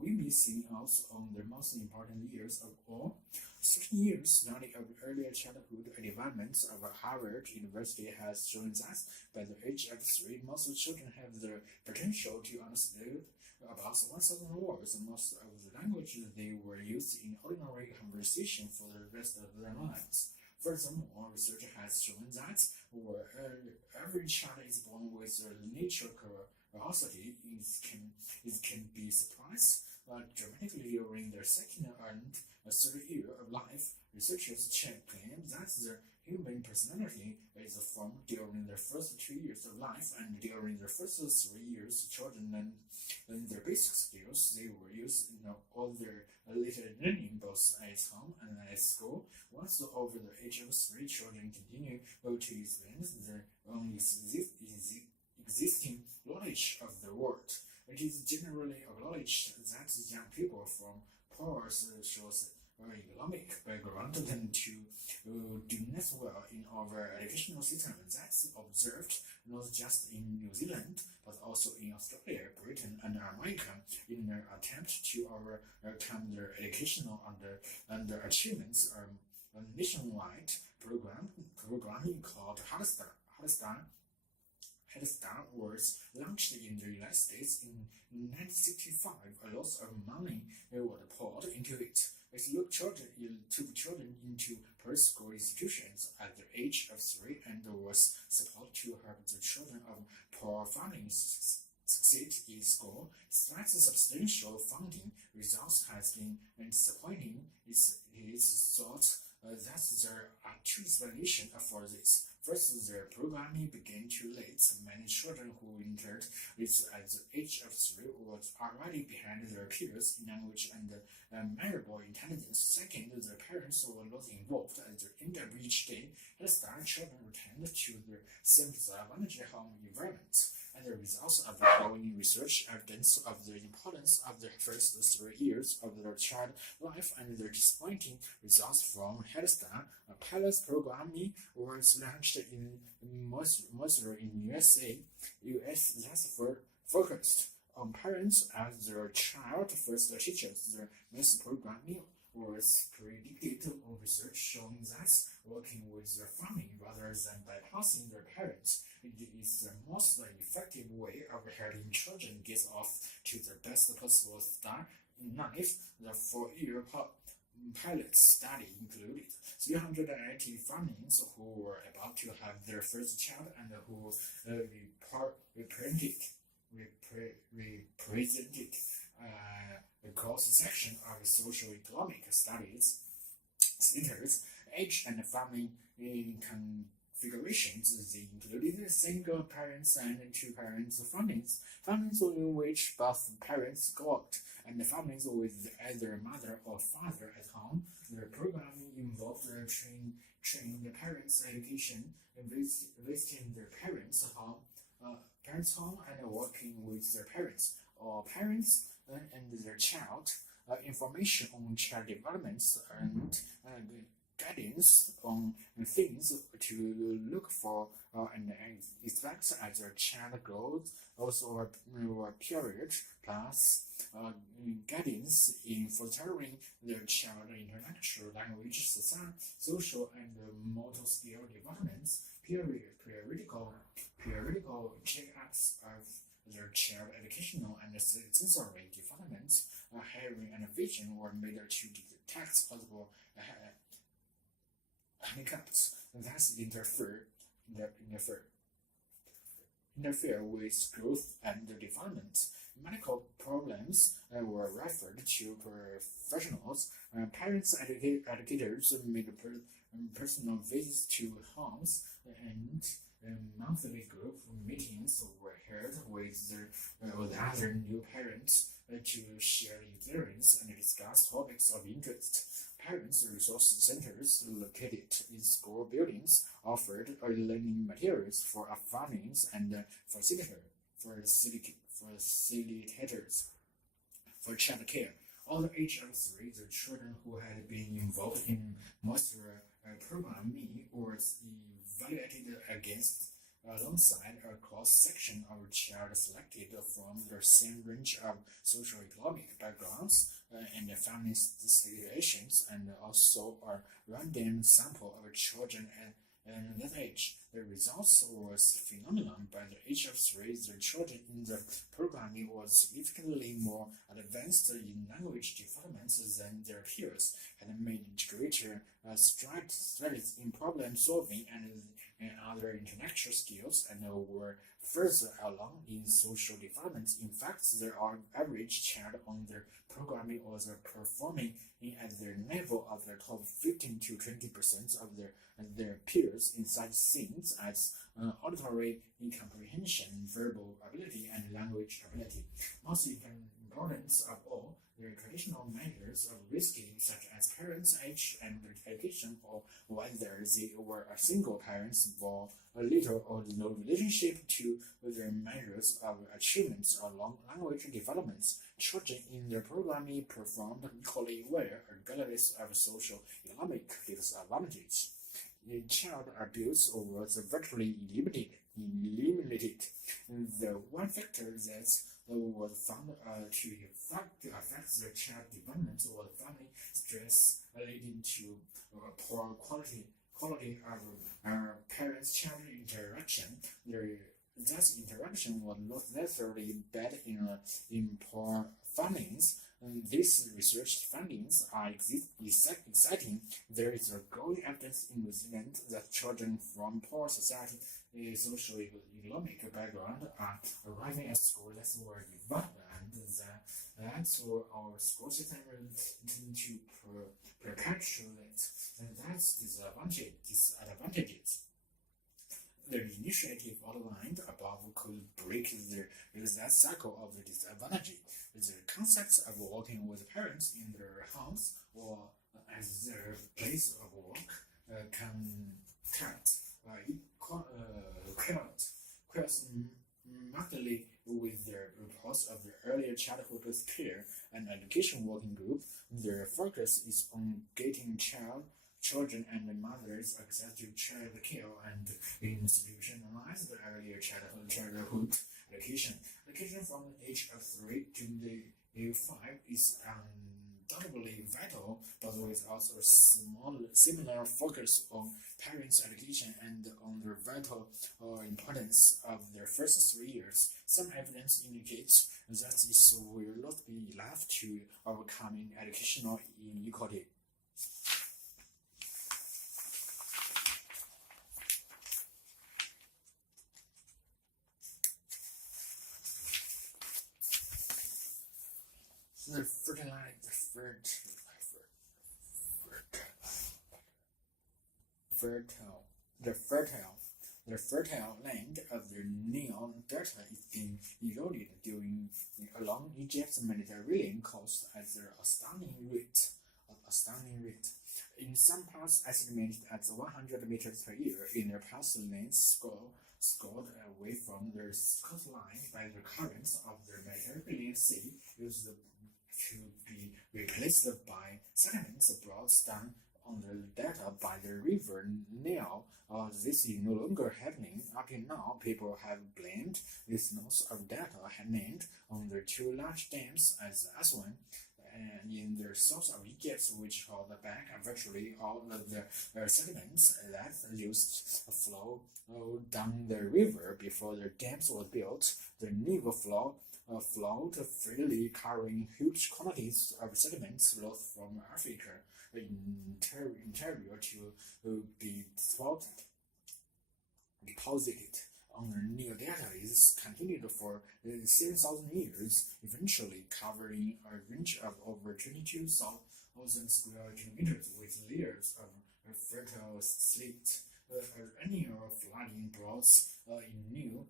we missing out on the most important years of all. 13 years study of early childhood development of Harvard University has shown that by the age of 3, most children have the potential to understand about 1,000 words, most of the languages they were used in ordinary conversation for the rest of their lives. Furthermore, research has shown that every child is born with a natural curiosity. It can be surprised dramatically during their second and third year of life. Researchers claim that the human personality is formed during their first 2 years of life, and during their first 3 years, children learn their basic skills they will use in all their later learning, both at home and at school. Once over the age of 3, children continue to expand their own existing knowledge of the world. It is generally acknowledged that young people from poor social economic background tend to do less well in our educational system. That's observed not just in New Zealand, but also in Australia, Britain, and America in their attempt to overcome their educational achievements. A nationwide programming called Head Start was launched in the United States in 1965. A lot of money was poured into it. It took children into preschool institutions at the age of 3 and was supposed to help the children of poor families succeed in school. Despite the substantial funding, results has been disappointing. It's thought that there are two explanations for this. First, the programming began too late. Many children who entered it at the age of 3 were already behind their peers in language and measurable intelligence. Second, their parents were not involved at the end of each day. Head Start children returned to their same disadvantaged home environment. And the results of the growing research evidence of the importance of the first 3 years of their child life and their disappointing results from Head Start. A pilot programming was launched in Missouri in US that's focused on parents as their child first teachers. The math programming was predicted on research showing that working with their family rather than bypassing their parents, it is the most effective way of helping children get off to the best possible start in life. The 4-year pilot study included 380 families who were about to have their first child and who represented the cross-section of social economic studies centers, age and family configurations. They included single parents and two parents families, families in which both parents worked, and families with either mother or father at home. The program involved training the parents' education, visiting their parents' home, and working with their parents or parents and their child. Information on child developments and guidance on things to look for and expect as their child grows also over a period, plus guidance in fostering their child intellectual, language, social and motor skill developments, periodical checkups of their child educational and sensory developments, hearing and vision were made to detect possible handicaps that interfere with growth and development. Medical problems were referred to professionals. Parents, educators made personal visits to homes and monthly group meetings were held with other new parents to share experience and discuss topics of interest. Parents' resource centers located in school buildings offered learning materials for families and facilitators for child care. All the age of 3, the children who had been involved in master programming was evaluated alongside a cross-section of children selected from the same range of socio-economic backgrounds and family situations, and also a random sample of children and that age. The results was phenomenal. By the age of 3, the children in the programming was significantly more advanced in language development than their peers, had made greater strides in problem solving and other intellectual skills, and were further along in social development. In fact, the average child on the programming was performing at the level of the top 15 to 20% of their peers in such things as auditory comprehension, verbal ability, and language ability. Most important of all, the traditional measures of risking, such as parents' age and education, or whether they were a single parents, bore little or no relationship to the measures of achievements or language developments. Children in the programming performed equally well, regardless of social economic disadvantage. The child abuse was virtually eliminated. The one factor that was found to affect the child development was family stress, leading to poor quality of parents-child interaction. That interaction was not necessarily bad in poor families. These research findings are exciting. There is a growing evidence in New Zealand that children from poor society, socio-economic background are arriving at school less well developed, and that's what our school system tend to perpetuate, and that's disadvantages. The initiative outlined above could break that cycle of the disadvantage. The concepts of working with parents in their house or as their place of work quite markedly with the reports of the earlier childhood care and education working group. Their focus is on getting children and mothers access to child care and institutionalize the earlier childhood education. Education from the age of 3 to the 5 is undoubtedly vital, but there is also a similar focus on parents' education and on the vital importance of their first 3 years. Some evidence indicates that this will not be enough to overcome educational inequality. The fertile land of the Nile Delta is being eroded along Egypt's Mediterranean coast at an astounding rate. In some parts estimated at 100 meters per year, in the past lands scored away from the coastline by the currents of the Mediterranean Sea used to be replaced by sediments brought down on the delta by the river Nile. This is no longer happening. Up till now, people have blamed this loss of delta happening on the 2 large dams as Aswan and in the south of Egypt, which hold back virtually all of the sediments that used to flow down the river before the dams were built. The Nile flowed freely, carrying huge quantities of sediments brought from Africa interior to be deposited on the Nile Delta is continued for 7,000 years, eventually covering a range of over 22,000 square kilometers with layers of fertile slate. annual flooding brought in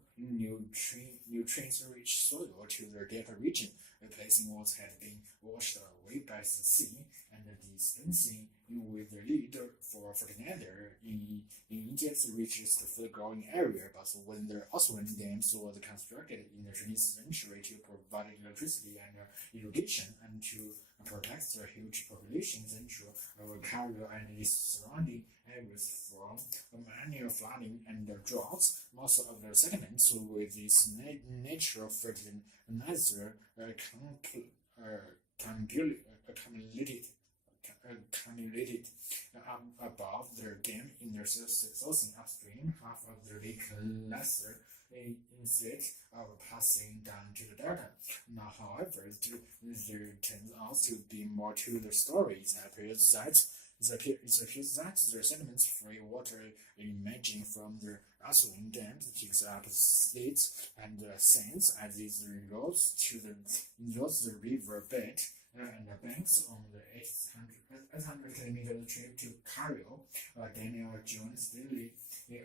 nutrients-rich soil to the delta region, replacing what had been washed away by the sea and dispensing with the lead for fertilizer in Egypt's richest food-growing area. But when the Aswan dams were constructed in the 20th century to provide electricity and irrigation and to protect the huge population central of Cairo and its surrounding areas from annual flooding and droughts, most of the settlements with its natural fertilizer accumulated above their dam in their sourcing upstream. Half of the lake lesser instead of passing down to the delta. Now, however, there turns out to be more to the story. It appears that the sediment-free water emerging from the Aswan dams takes up slates and sands as it rolls the river bed and the banks on the 800 kilometer trip to Cairo. Daniel Jones daily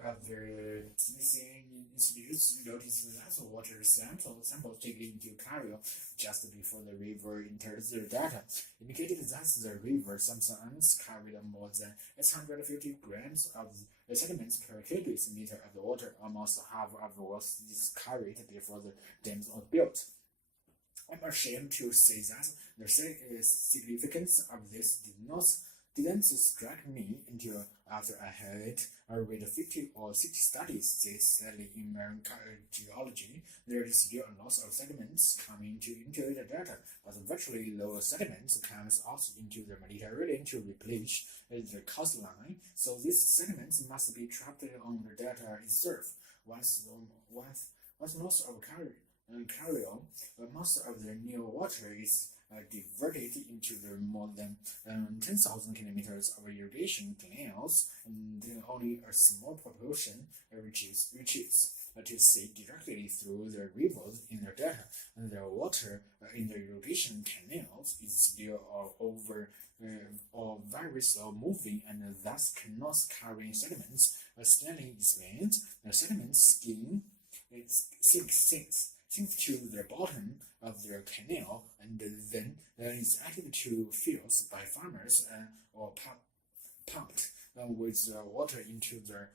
of the Smithsonian Institute noticed that water samples taken into Cairo just before the river enters the delta indicated that the river sometimes carried more than 850 grams of the sediments per cubic meter of the water, almost half of what is carried before the dams were built. I'm ashamed to say that the significance of this didn't strike me until after I had read 50 or 60 studies sadly in marine geology. There is still a lot of sediments coming into the delta, but virtually no sediments comes out into the Mediterranean to replenish the coastline. So these sediments must be trapped on the delta itself. Once most of Cairo, most of the new water is diverted into the more than 10,000 kilometers of irrigation canals, and only a small proportion reaches to sea directly through the rivers in the delta. And the water in the irrigation canals is still or very slow moving and thus cannot carry sediments. Stanley explains the sediment skin sinks to the bottom of the canal and then is added to fields by farmers or pumped with water into the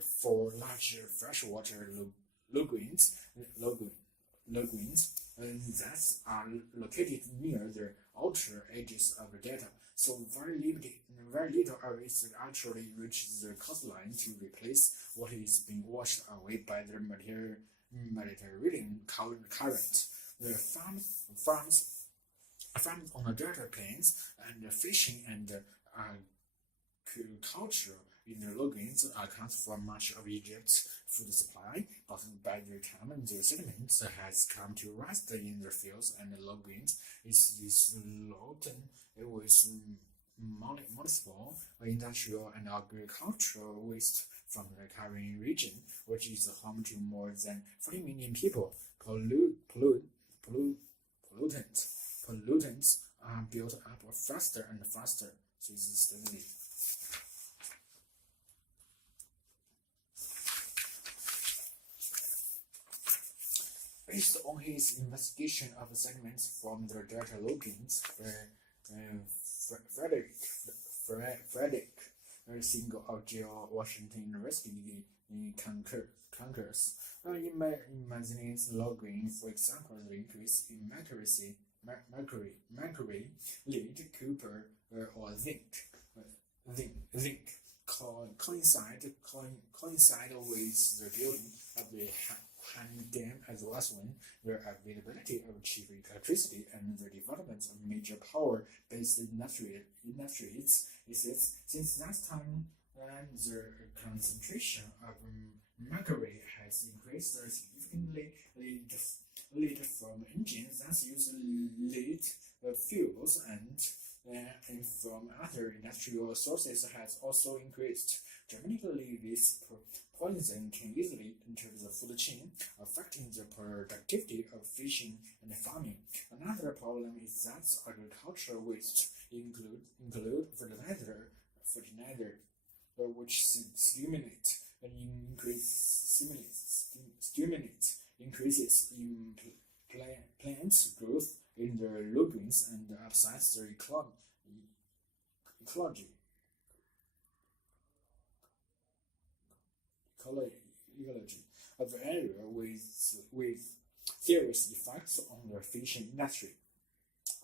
four large freshwater lagoons that are located near the outer edges of the delta. So very little of it actually reaches the coastline to replace what is being washed away by the Mediterranean current. The farms on the delta plains and fishing and agriculture in the lagoons account for much of Egypt's food supply, but by the time the sediment has come to rest in the fields and the lagoons, it is loaded with municipal, industrial, and agricultural waste from the Caribbean region, which is home to more than 40 million people. Pollutants are built up faster and faster. This is steadily. Based on his investigation of sediments from the delta lagoons, Frederick Single of George Washington University concurs. Imagining lagoon, for example, the increase in mercury, lead, copper, or zinc coincide with the building of the Han Dam as Aswan, the availability of cheap electricity, and the development of major power-based industries. Since that time, the concentration of mercury has increased significantly, lead from engines that use lead fuels and from other industrial sources has also increased. Dramatically, this poison can easily enter the food chain, affecting the productivity of fishing and farming. Another problem is that agricultural waste include fertilizer which stimulate and increases in plants' growth in their lobules and upsets their ecology. Of the area with serious effects on the fishing industry.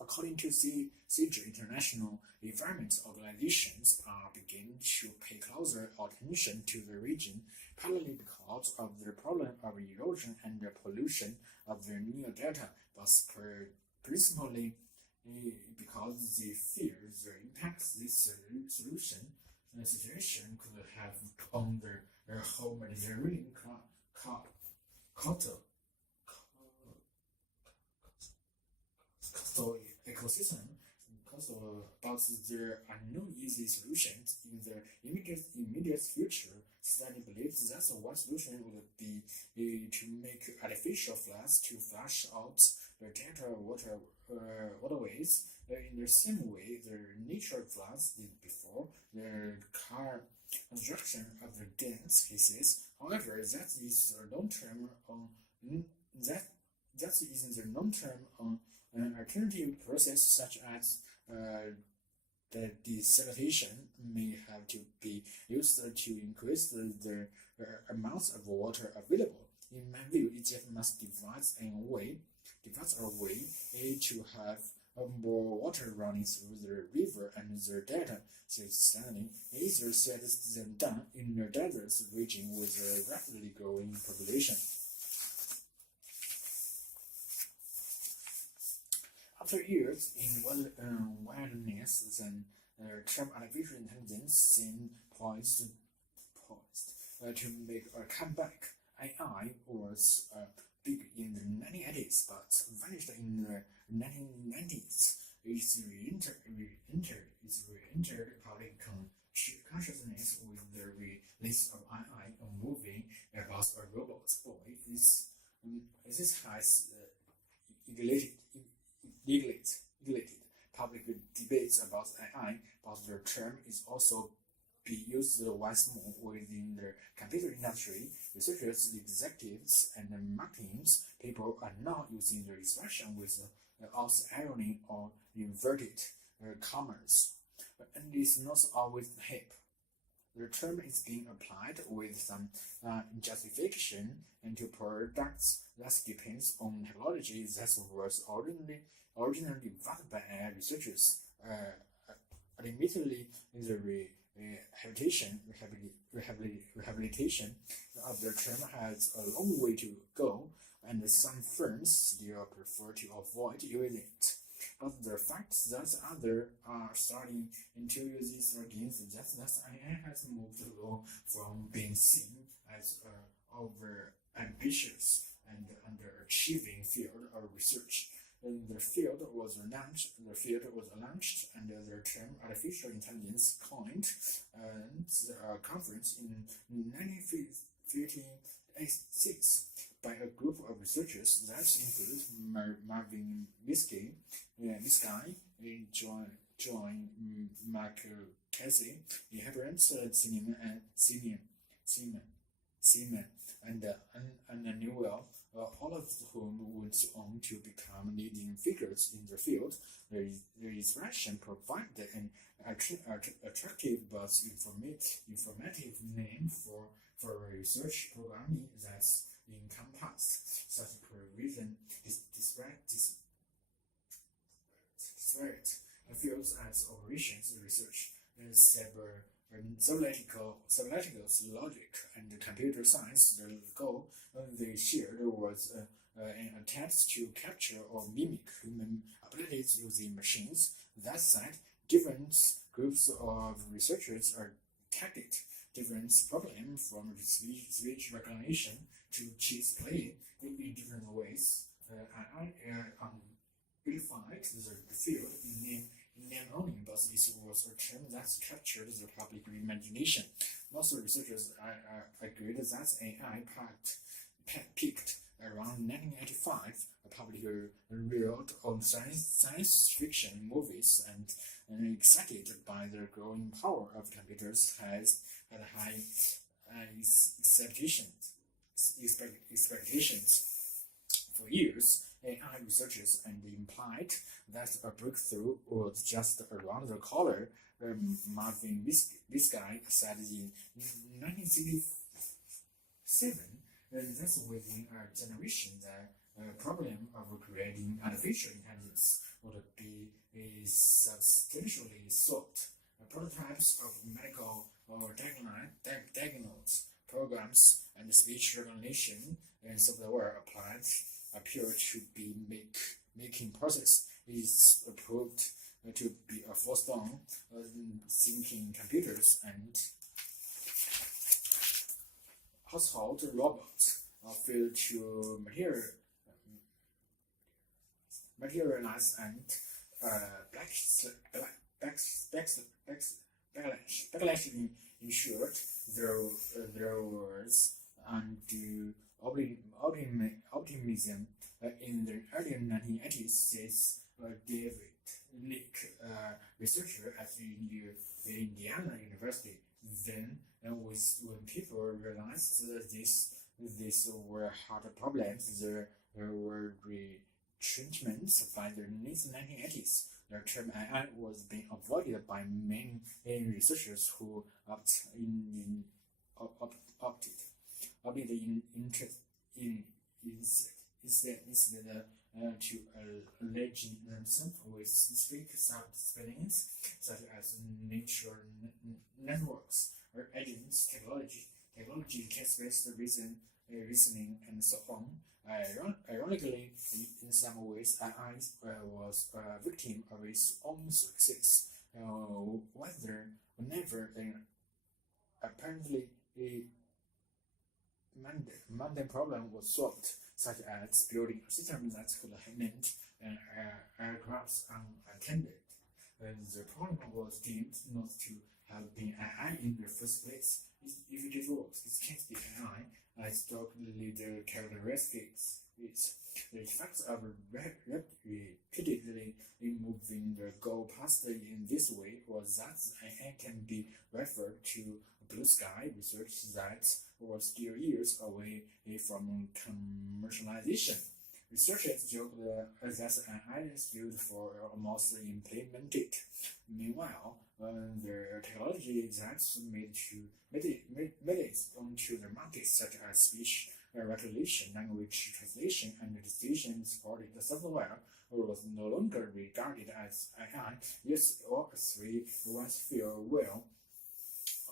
According to CIGI, international environment organizations are beginning to pay closer attention to the region, partly because of the problem of erosion and the pollution of the Nile Delta, but principally because they fear the impacts this situation could have on their whole Mediterranean coastal ecosystem. But there are no easy solutions in the immediate future. Study believes that one solution would be to make artificial floods to flush out the delta waterways in the same way the natural floods did before the construction of the dams cases. However, that is a long-term alternative process, such as the desalination may have to be used to increase the amounts of water available. In my view, Egypt must devise a way to have more water running through the river and the delta, says Stanley. Easier said than done in a desert region with a rapidly growing population. After years in wilderness, then term artificial intelligence seemed poised to make a comeback. AI was big in the 1980s, but vanished in the 1990s. It's re-entered public consciousness with the release of AI, a movie about a robot boy. This has ignited public debates about AI, but the term is also be used once more within the computer industry. Researchers, executives, and marketing people are now using the expression with also irony or inverted commas, and it's not always hip. The term is being applied with some justification into products that depends on technology that was originally developed by researchers. Admittedly, the rehabilitation of the term has a long way to go, and some firms still prefer to avoid using it. But the fact that others are starting to use this again suggests that AI has moved along from being seen as over-ambitious and underachieving field of research. The field was launched, and the term artificial intelligence coined at a conference in 1956 by a group of researchers that include Marvin Minsky, John McCasey, Inherent Seaman, and Newell, all of whom went on to become leading figures in the field. The expression provided an attractive but informative name for a research program that encompassed such provision disparate fields as operations research, cybernetical logic, and computer science. The goal they shared was an attempt to capture or mimic human abilities using machines. That said, different groups of researchers are tackled different problems, from speech recognition to chess playing, in different ways. I amplified the field in name only, but it was a term that captured the public imagination. Most researchers agreed that AI packed peaked around 1985. A public reeled on science fiction movies and excited by the growing power of computers had high expectations. For years, AI researchers implied that a breakthrough was just around the corner. Marvin Minsky said in 1967 that within a generation the problem of creating artificial intelligence would be substantially solved. Prototypes of medical or diagnosis programs and speech recognition and software appear to be making process is proved to be a forced on thinking computers and household robots fail to materialize and backlash ensured there was undue optimism in the early 1980s, says David Lick, researcher at the Indiana University. Then, when people realized that these were hard problems, there were retrenchments by the mid-1980s. The term AI was being avoided by many researchers who opted instead to alleging themselves with specific sub-disciplines such as neural networks or agents, technology, case-based reasoning, and so on. Ironically, in some ways, AI was a victim of its own success. Whenever an apparently mundane problem was solved, such as building a system that could land aircraft unattended, the problem was deemed not to have been AI in the first place. If it was, it can't be AI, as strongly the characteristics is. The effects of repeatedly moving the goalpost in this way was that AI can be referred to blue sky research that was still years away from commercialization. Researchers joked that AI is built for almost implemented. Meanwhile, the technology that's made it onto the market, such as speech recognition, language translation, and decision supported software, was no longer regarded as AI. Yes, all three once feel well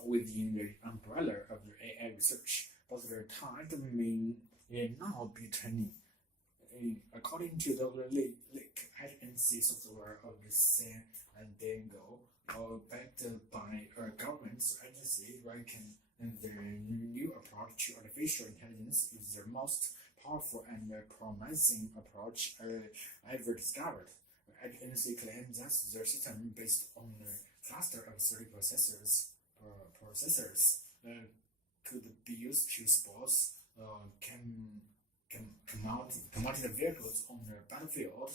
within the umbrella of the AI research, but the tide may now be turning. According to Dr. Lick, agency software of the San Diego, backed by a government agency, reckon the new approach to artificial intelligence is the most powerful and promising approach ever discovered. The agency claims that the system based on a cluster of 30 processors could be used to support commodity vehicles on the battlefield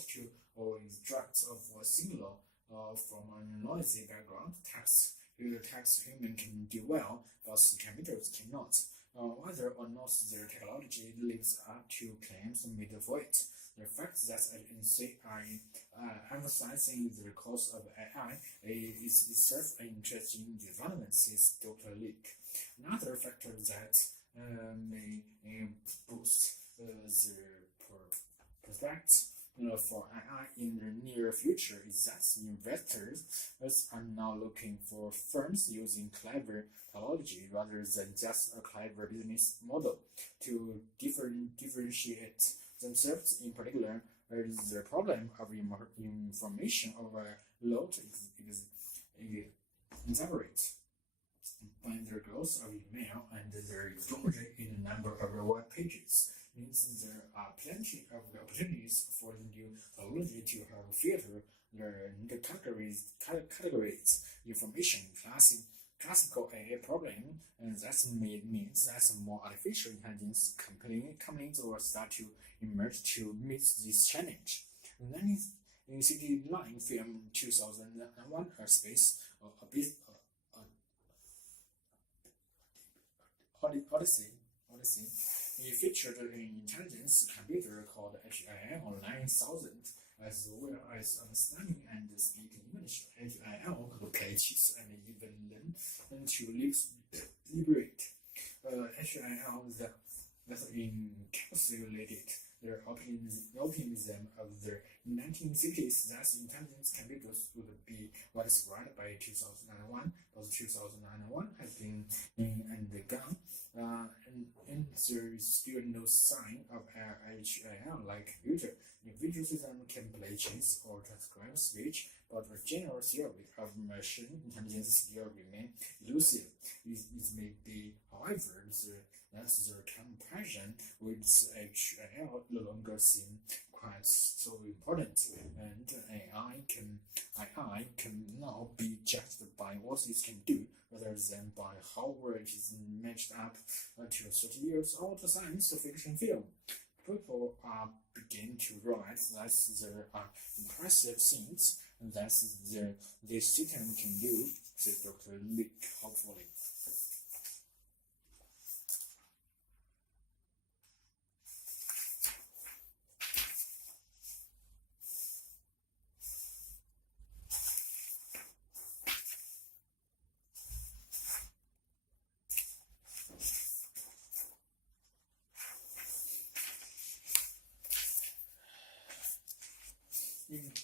or instruct of a singular from a noisy background text. The text human can do well, but computers cannot. Whether or not their technology lives up to claims made for it, the fact that agencies are emphasizing the cost of AI is itself an interesting development, says Dr. Lick. Another factor that may boost the prospects for AI in the near future is that investors are now looking for firms using clever technology rather than just a clever business model to differentiate themselves. In particular, the problem of information overload exacerbates by the growth of email and the explosion in the number of web pages. Means there are plenty of opportunities for the new technology to help filter the categories information. Classical AI problem, and that means that more artificial intelligence companies will start to emerge to meet this challenge. And then in CD9 film 2001 A Space Odyssey, it featured an intelligence computer called HIL 9000, as well as understanding and speaking English. HIL could play chess and even learn to liberate. HIL that encapsulated their optimism of the 1960s that intelligence computers would be widespread by 2001, but 2001 has been undergone, and there is still no sign of HIL like computer. Individual system can play chess or transcribe speech, but the general theory of machine intelligence still remain elusive. It may be, however, that the comparison with HIL no longer seem quite so important, and AI can now be judged by what it can do rather than by how well it is matched up to 30 years old science fiction film. People are beginning to realize that there are impressive things that this system can do, said Dr. Lee hopefully.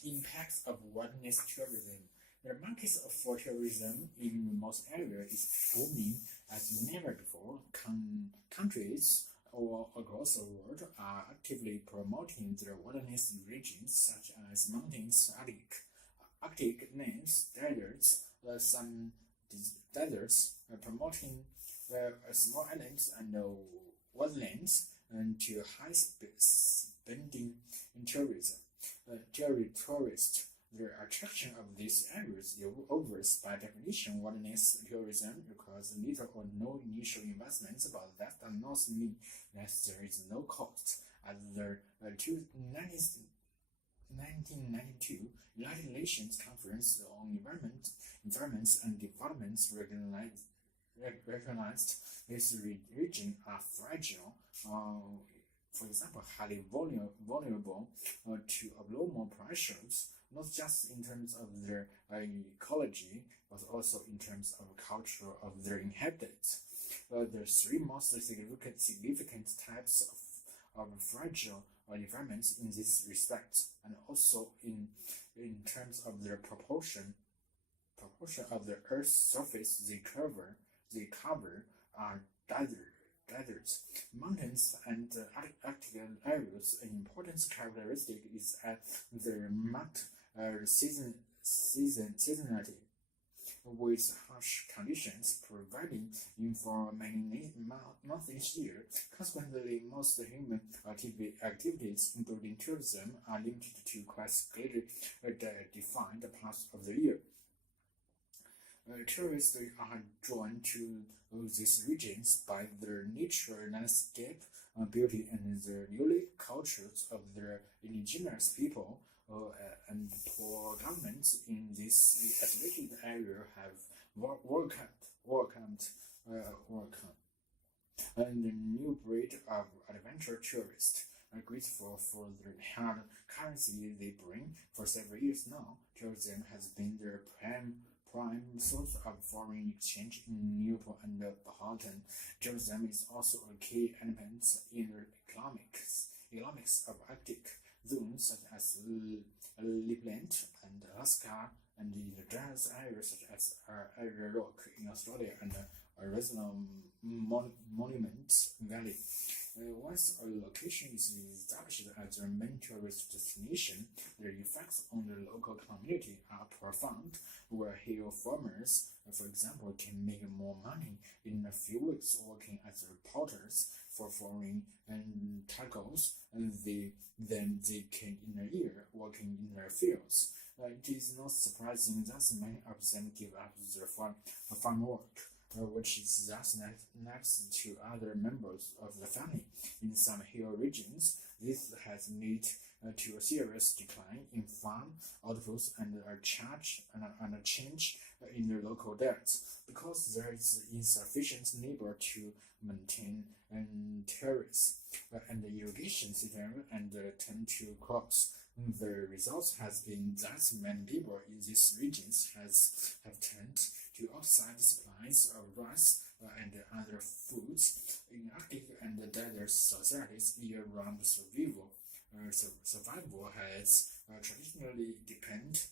Impacts of wilderness tourism. The market for tourism in remote areas is booming as never before. Countries all across the world are actively promoting their wilderness regions, such as mountains, Arctic lands, deserts. Some deserts are promoting small islands and wetlands to high-spending tourism. Tourists. The attraction of these areas evolves. By definition, wilderness tourism requires little or no initial investments, but that does not mean that there is no cost. At the 1992 United Nations Conference on Environment and Development recognized this region are fragile. For example, highly vulnerable to abnormal pressures, not just in terms of their ecology, but also in terms of culture of their inhabitants. The three most significant types of fragile environments in this respect, and also in terms of their proportion of the Earth's surface they cover are deserts, mountains, and Arctic areas. An important characteristic is their marked seasonality, with harsh conditions prevailing for many months each year. Consequently, most human activities, including tourism, are limited to quite clearly defined parts of the year. Tourists are drawn to these regions by their nature, landscape, beauty, and the unique cultures of their indigenous people, and poor governments in this isolated area have welcomed and the new breed of adventure tourists are grateful for the hard currency they bring. For several years now, tourism has been their prime source of foreign exchange in Newport and Bahaton. Tourism is also a key element in the economics of Arctic zones such as Lapland and Alaska, and the desert areas such as Area Rock in Australia and Arizona Monument Valley. Once a location is established as a main tourist destination, the effects on the local community are profound. Where hill farmers, for example, can make more money in a few weeks working as reporters for foreign and tacos than they can in a year working in their fields. It is not surprising that many of them give up their farm work which is thus next to other members of the family. In some hill regions, this has led to a serious decline in farm outputs and a change in the local diet, because there is insufficient labor to maintain terrace and the irrigation system and tend to crops. The result has been that many people in these regions have turned to outside supplies of rice and other foods. In Arctic and desert societies, year-round survival has traditionally depended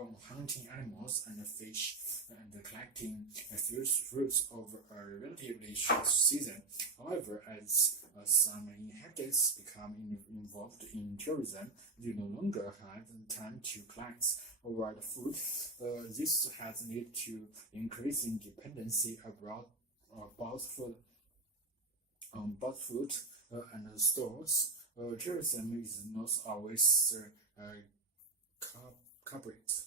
on hunting animals and fish and collecting fruits over a relatively short season. However, as some inhabitants become involved in tourism, they no longer have time to collect wild food. This has led to increasing dependency both food and stores. Tourism is not always the culprit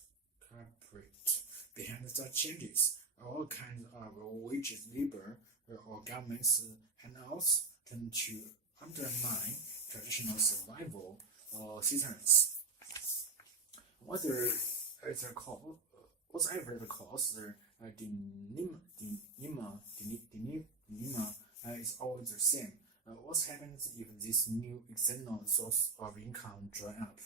behind such changes. All kinds of wage labor or government's handouts tend to undermine traditional survival systems. Whatever the cause, the dilemma is always the same. What happens if this new external source of income dry up?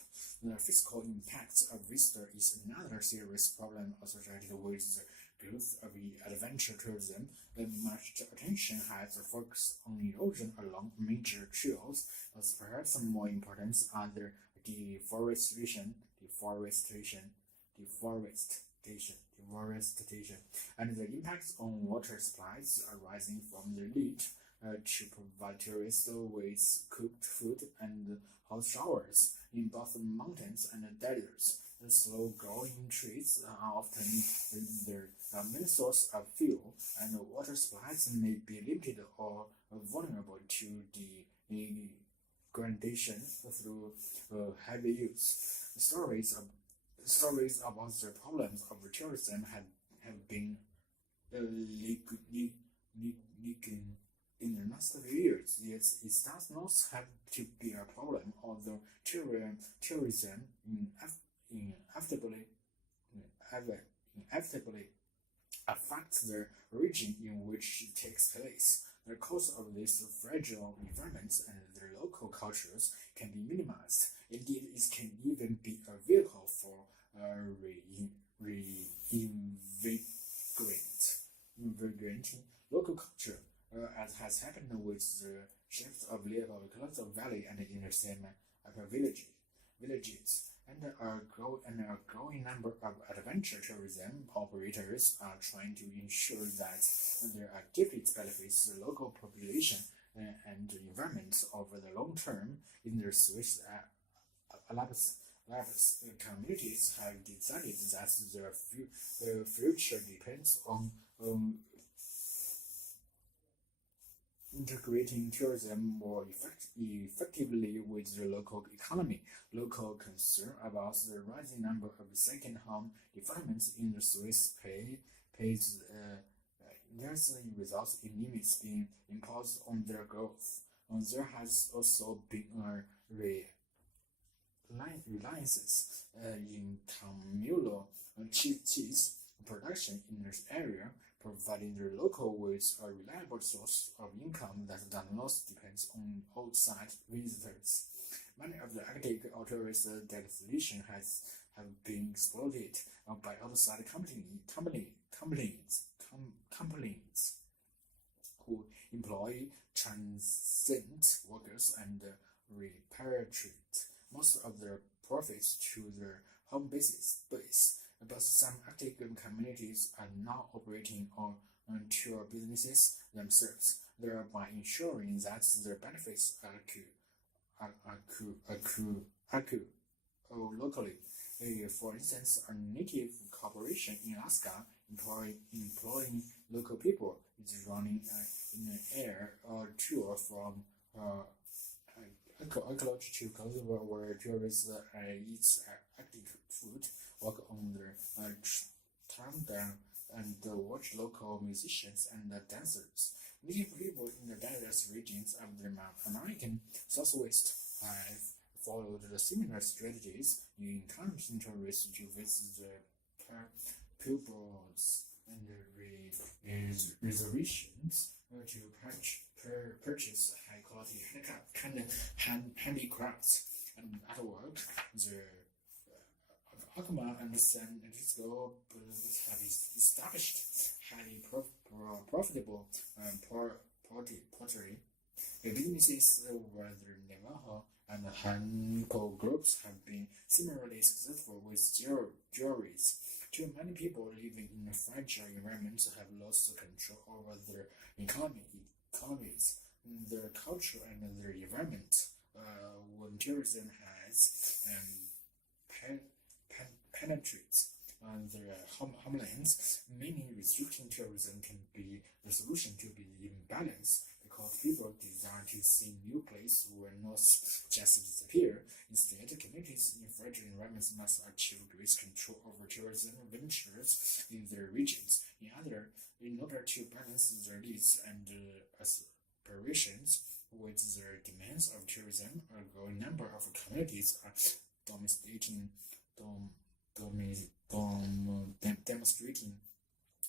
The fiscal impact of visitor is another serious problem associated with the growth of adventure tourism. Much attention has focused on erosion along major trails, as perhaps more important are the deforestation, and the impacts on water supplies arising from the need to provide tourists with cooked food and hot showers in both mountains and deserts. The slow-growing trees are often the main source of fuel, and water supplies may be limited or vulnerable to degradation through heavy use. Stories about the problems of tourism have been leaking in the last few years. Yet it does not have to be a problem, although tourism inevitably affects the region in which it takes place. The cost of these fragile environments and their local cultures can be minimized. Indeed, it can even be a vehicle for reinvigorating local culture, as has happened with the shift of Little Collective Valley and in the same villages. And a growing number of adventure tourism operators are trying to ensure that their activities benefits the local population and the environment over the long term. In the Swiss Alps communities have decided that their future depends on integrating tourism more effectively with the local economy. Local concern about the rising number of second-home developments in the Swiss there's results in limits being imposed on their growth. There has also been a reliance in communal cheese production in this area, providing the local with a reliable source of income that does not depend on outside visitors. Many of the Arctic tourist destinations have been exploited by outside companies who employ transient workers and repatriate most of their profits to their home base. But some Arctic communities are now operating on tour businesses themselves, thereby ensuring that their benefits accrue locally. For instance, a native corporation in Alaska employing local people is running an air tour from ecology to Kosovo, where tourists eat Arctic food, walk on the tundra and watch local musicians and dancers. Native people in the diverse regions of the American Southwest have followed the similar strategies in encouraging tourists to visit the pueblos and reservations to purchase high-quality handicrafts and artwork. The Acoma and San Francisco have established highly profitable pottery businesses, where the Navajo and Hanko groups have been similarly successful with jewelries. Too many people living in fragile environments have lost control over their economies, their culture, and their environment. When tourism has penetrates their homelands, many restricting tourism can be the solution to the imbalance, because people desire to see new places will not just disappear. Instead, communities in fragile environments must achieve great control over tourism ventures in their regions. In order to balance their needs and aspirations with the demands of tourism, a growing number of communities are demonstrating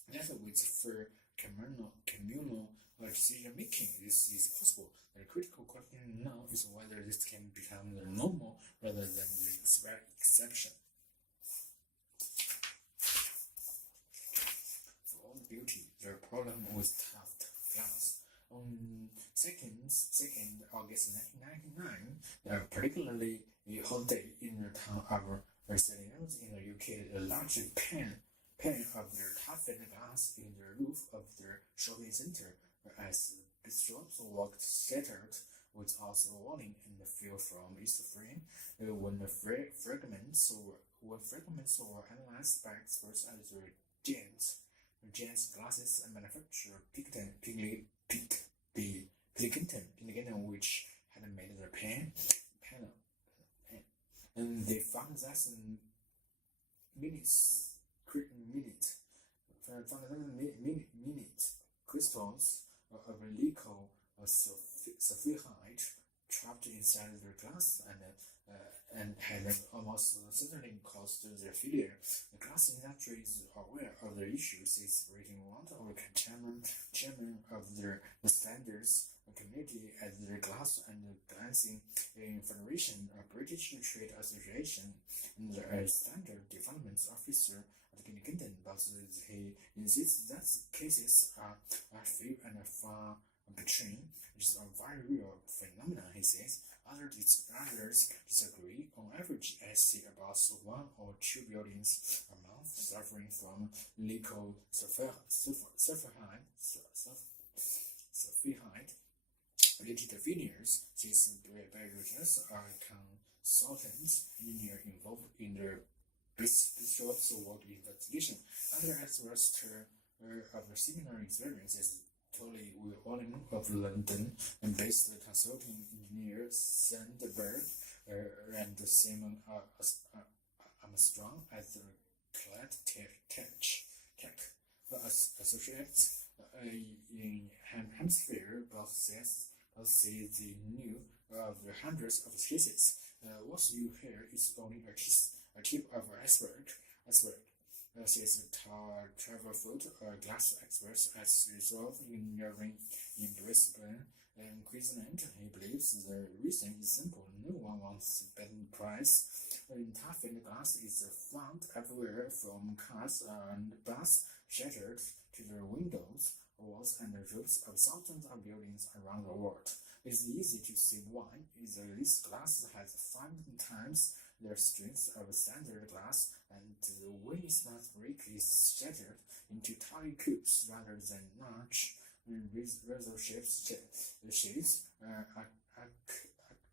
that with fair communal decision making, this is possible. The critical question now is whether this can become the normal rather than the exception. For all beauty, the problem with tuft glass. On 2nd August 1999, a particularly hot day in the town of Ielts in the UK, a large pane of the toughened glass in the roof of the shopping center, as bishops walked shattered, was also warning and fell from its frame. When fragments were analyzed by experts at the James Glasses manufacturer Pilkington, which had made the panel, and they found that minute crystals of nickel sulfide trapped inside the glass and had almost certainly caused their failure. The glass industry is aware of the issue, says Britain one of the chairman of the standards committee at the Glass and Glancing Federation, a British trade association, and the standard development officer at Pilkington, but he insists that cases are few and far between. It is a very real phenomenon, he says. Others disagree. On average, I see about 1 or 2 buildings a month suffering from nickel sulfide related failures. These biologists are consultants engineers involved in the bishop's work investigation. Other experts of similar experiences Tolly Willing of London and based consulting engineer Sandberg and Simon Armstrong at the Clyde Tech Associates in Hampshire both say they knew of the hundreds of cases. What you hear is only a tip of the iceberg. Says travel food glass experts at Resolve Engineering in Brisbane, Queensland. He believes the reason is simple. No one wants a better price. Toughened glass is found everywhere, from cars and bus shattered to the windows, walls, and the roofs of thousands of buildings around the world. It's easy to see why. This glass has 5 times the strength of standard glass, and when it's not break, is shattered into tiny cubes rather than large razor shapes.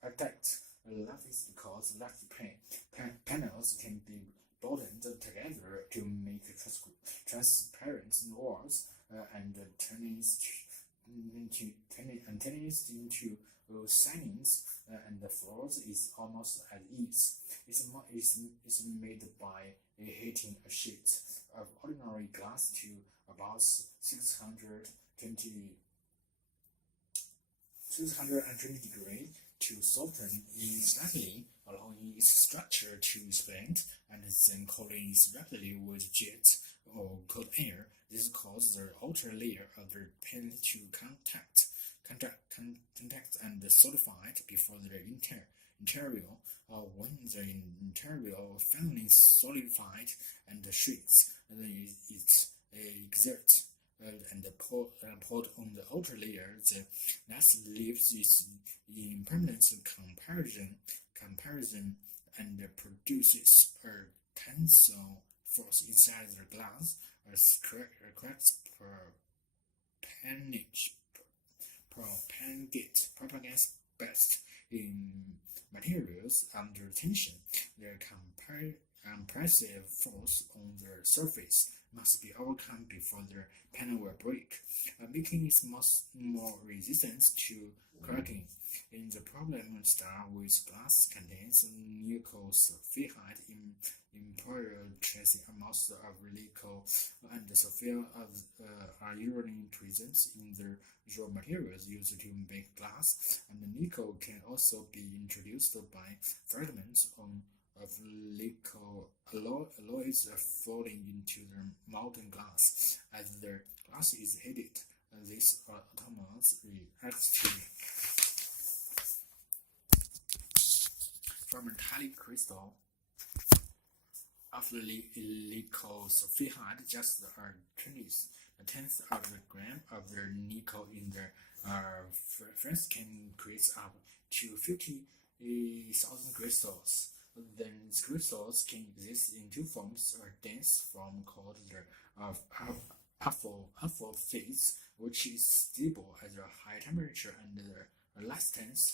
Architects love it because large panels can be bolted together to make transparent walls and turning into signings, and the floors is almost at ease. It's made by heating a sheet of ordinary glass to about 620 degrees to soften it slightly, allowing its structure to expand, and then cooling it rapidly with jet or cold air. This causes the outer layer of the paint to contact and solidify before the interior. When the interior finally solidified and shrinks, then it exerts and poured on the outer layer. The next leaves is impermanence comparison and produces a tensile force inside the glass as cracks propagates best in materials under tension. Their compressive force on the surface must be overcome before the panel will break, making it more resistant to cracking. In the problem star with glass contains nickel sulfide in imperial trace amounts of nickel and sulfide are usually present in the raw materials used to make glass, and nickel can also be introduced by fragments of nickel alloys falling into the molten glass. As the glass is heated, these atoms react to form a metallic crystal of the nickel sulfide. Just a tenth of the gram of the nickel in the first can create up to 50,000 crystals. Then crystals can exist in two forms: a dense form called the alpha phase, which is stable at a high temperature, and the less dense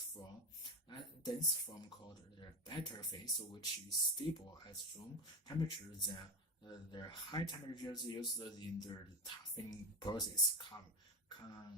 form called the beta phase, which is stable at room temperature. The high temperatures used in the toughing process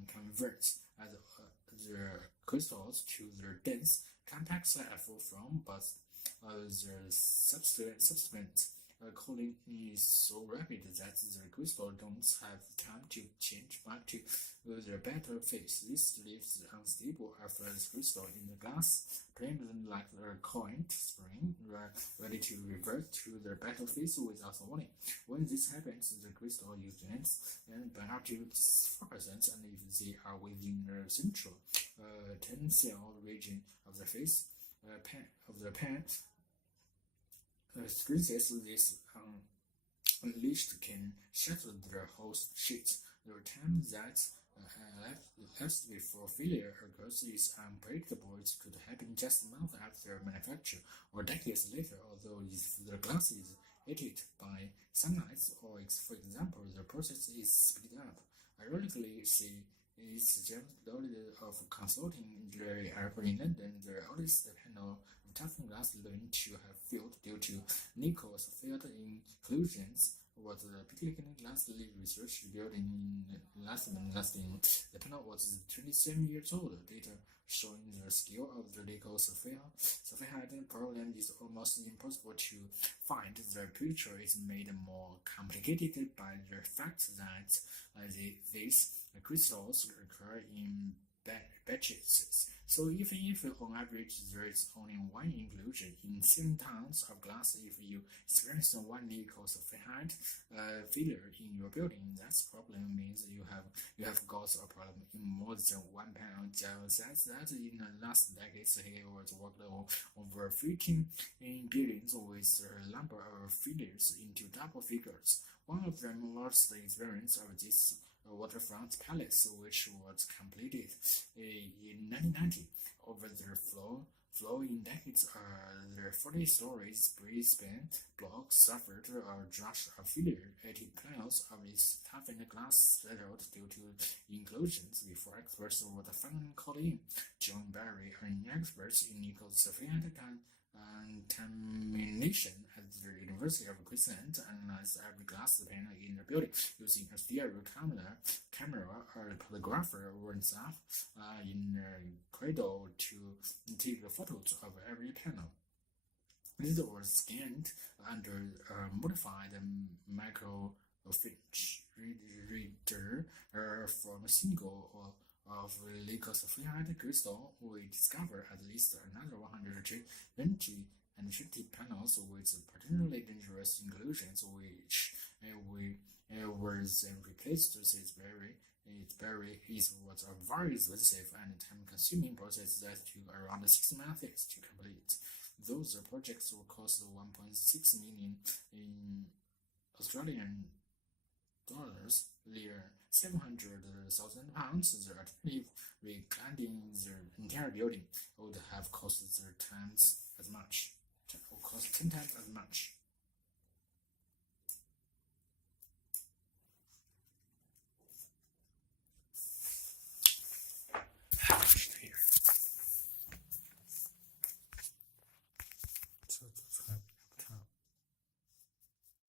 converts the crystals to the dense contact alpha form, but the subsequent cooling is so rapid that the crystal don't have time to change back to the beta phase. This leaves unstable alpha crystal in the glass plane like a coin spring, ready to revert to the beta phase without warning. When this happens, the crystal units burn up to 4%, and if they are within the central tensile region of the phase pan, squeezes this unleashed can shatter the whole sheet. The time that left before failure occurs is unpredictable. It could happen just months after manufacture or decades later, although if the glass is heated by sunlight, or for example, the process is speeded up. Ironically, she is James Lloyd of consulting engineering in London, the oldest panel of toughened glass known to have failed due to nickel sulfide inclusions was particularly lastly research building in lasting. The panel was 27 years old. Data showing the scale of the nickel sulfide problem is almost impossible to find. The picture is made more complicated by the fact that these crystals occur in batches. So even if on average there is only one inclusion in 7 tons of glass, if you experience one nickel sulfide failure in your building, that problem means you have got a problem in more than 1 pound. John says that in the last decades he was worked on over 15 buildings with a number of failures into double figures. One of them was the experience of this waterfront palace, which was completed in 1990. Over the floor in decades, the 40 stories Brisbane block suffered a rush of failure. 80 panels of its toughened glass settled due to inclusions before experts were finally called in. John Barry, an expert in nickel sulfide contamination at the University of Queensland analyzed every glass panel in the building using a stereo camera. A photographer went up in the corridor to take photos of every panel. These were scanned under a modified microfiche reader from a single of liquid sulfide crystal. We discovered at least another 120 and 50 panels with potentially dangerous inclusions, which were then replaced. It was a very expensive and time-consuming process that took around 6 months to complete. Those projects will cost 1.6 million in Australian dollars, near 700,000 pounds. The alternative, recladding the entire building, would have cost 10 times as much.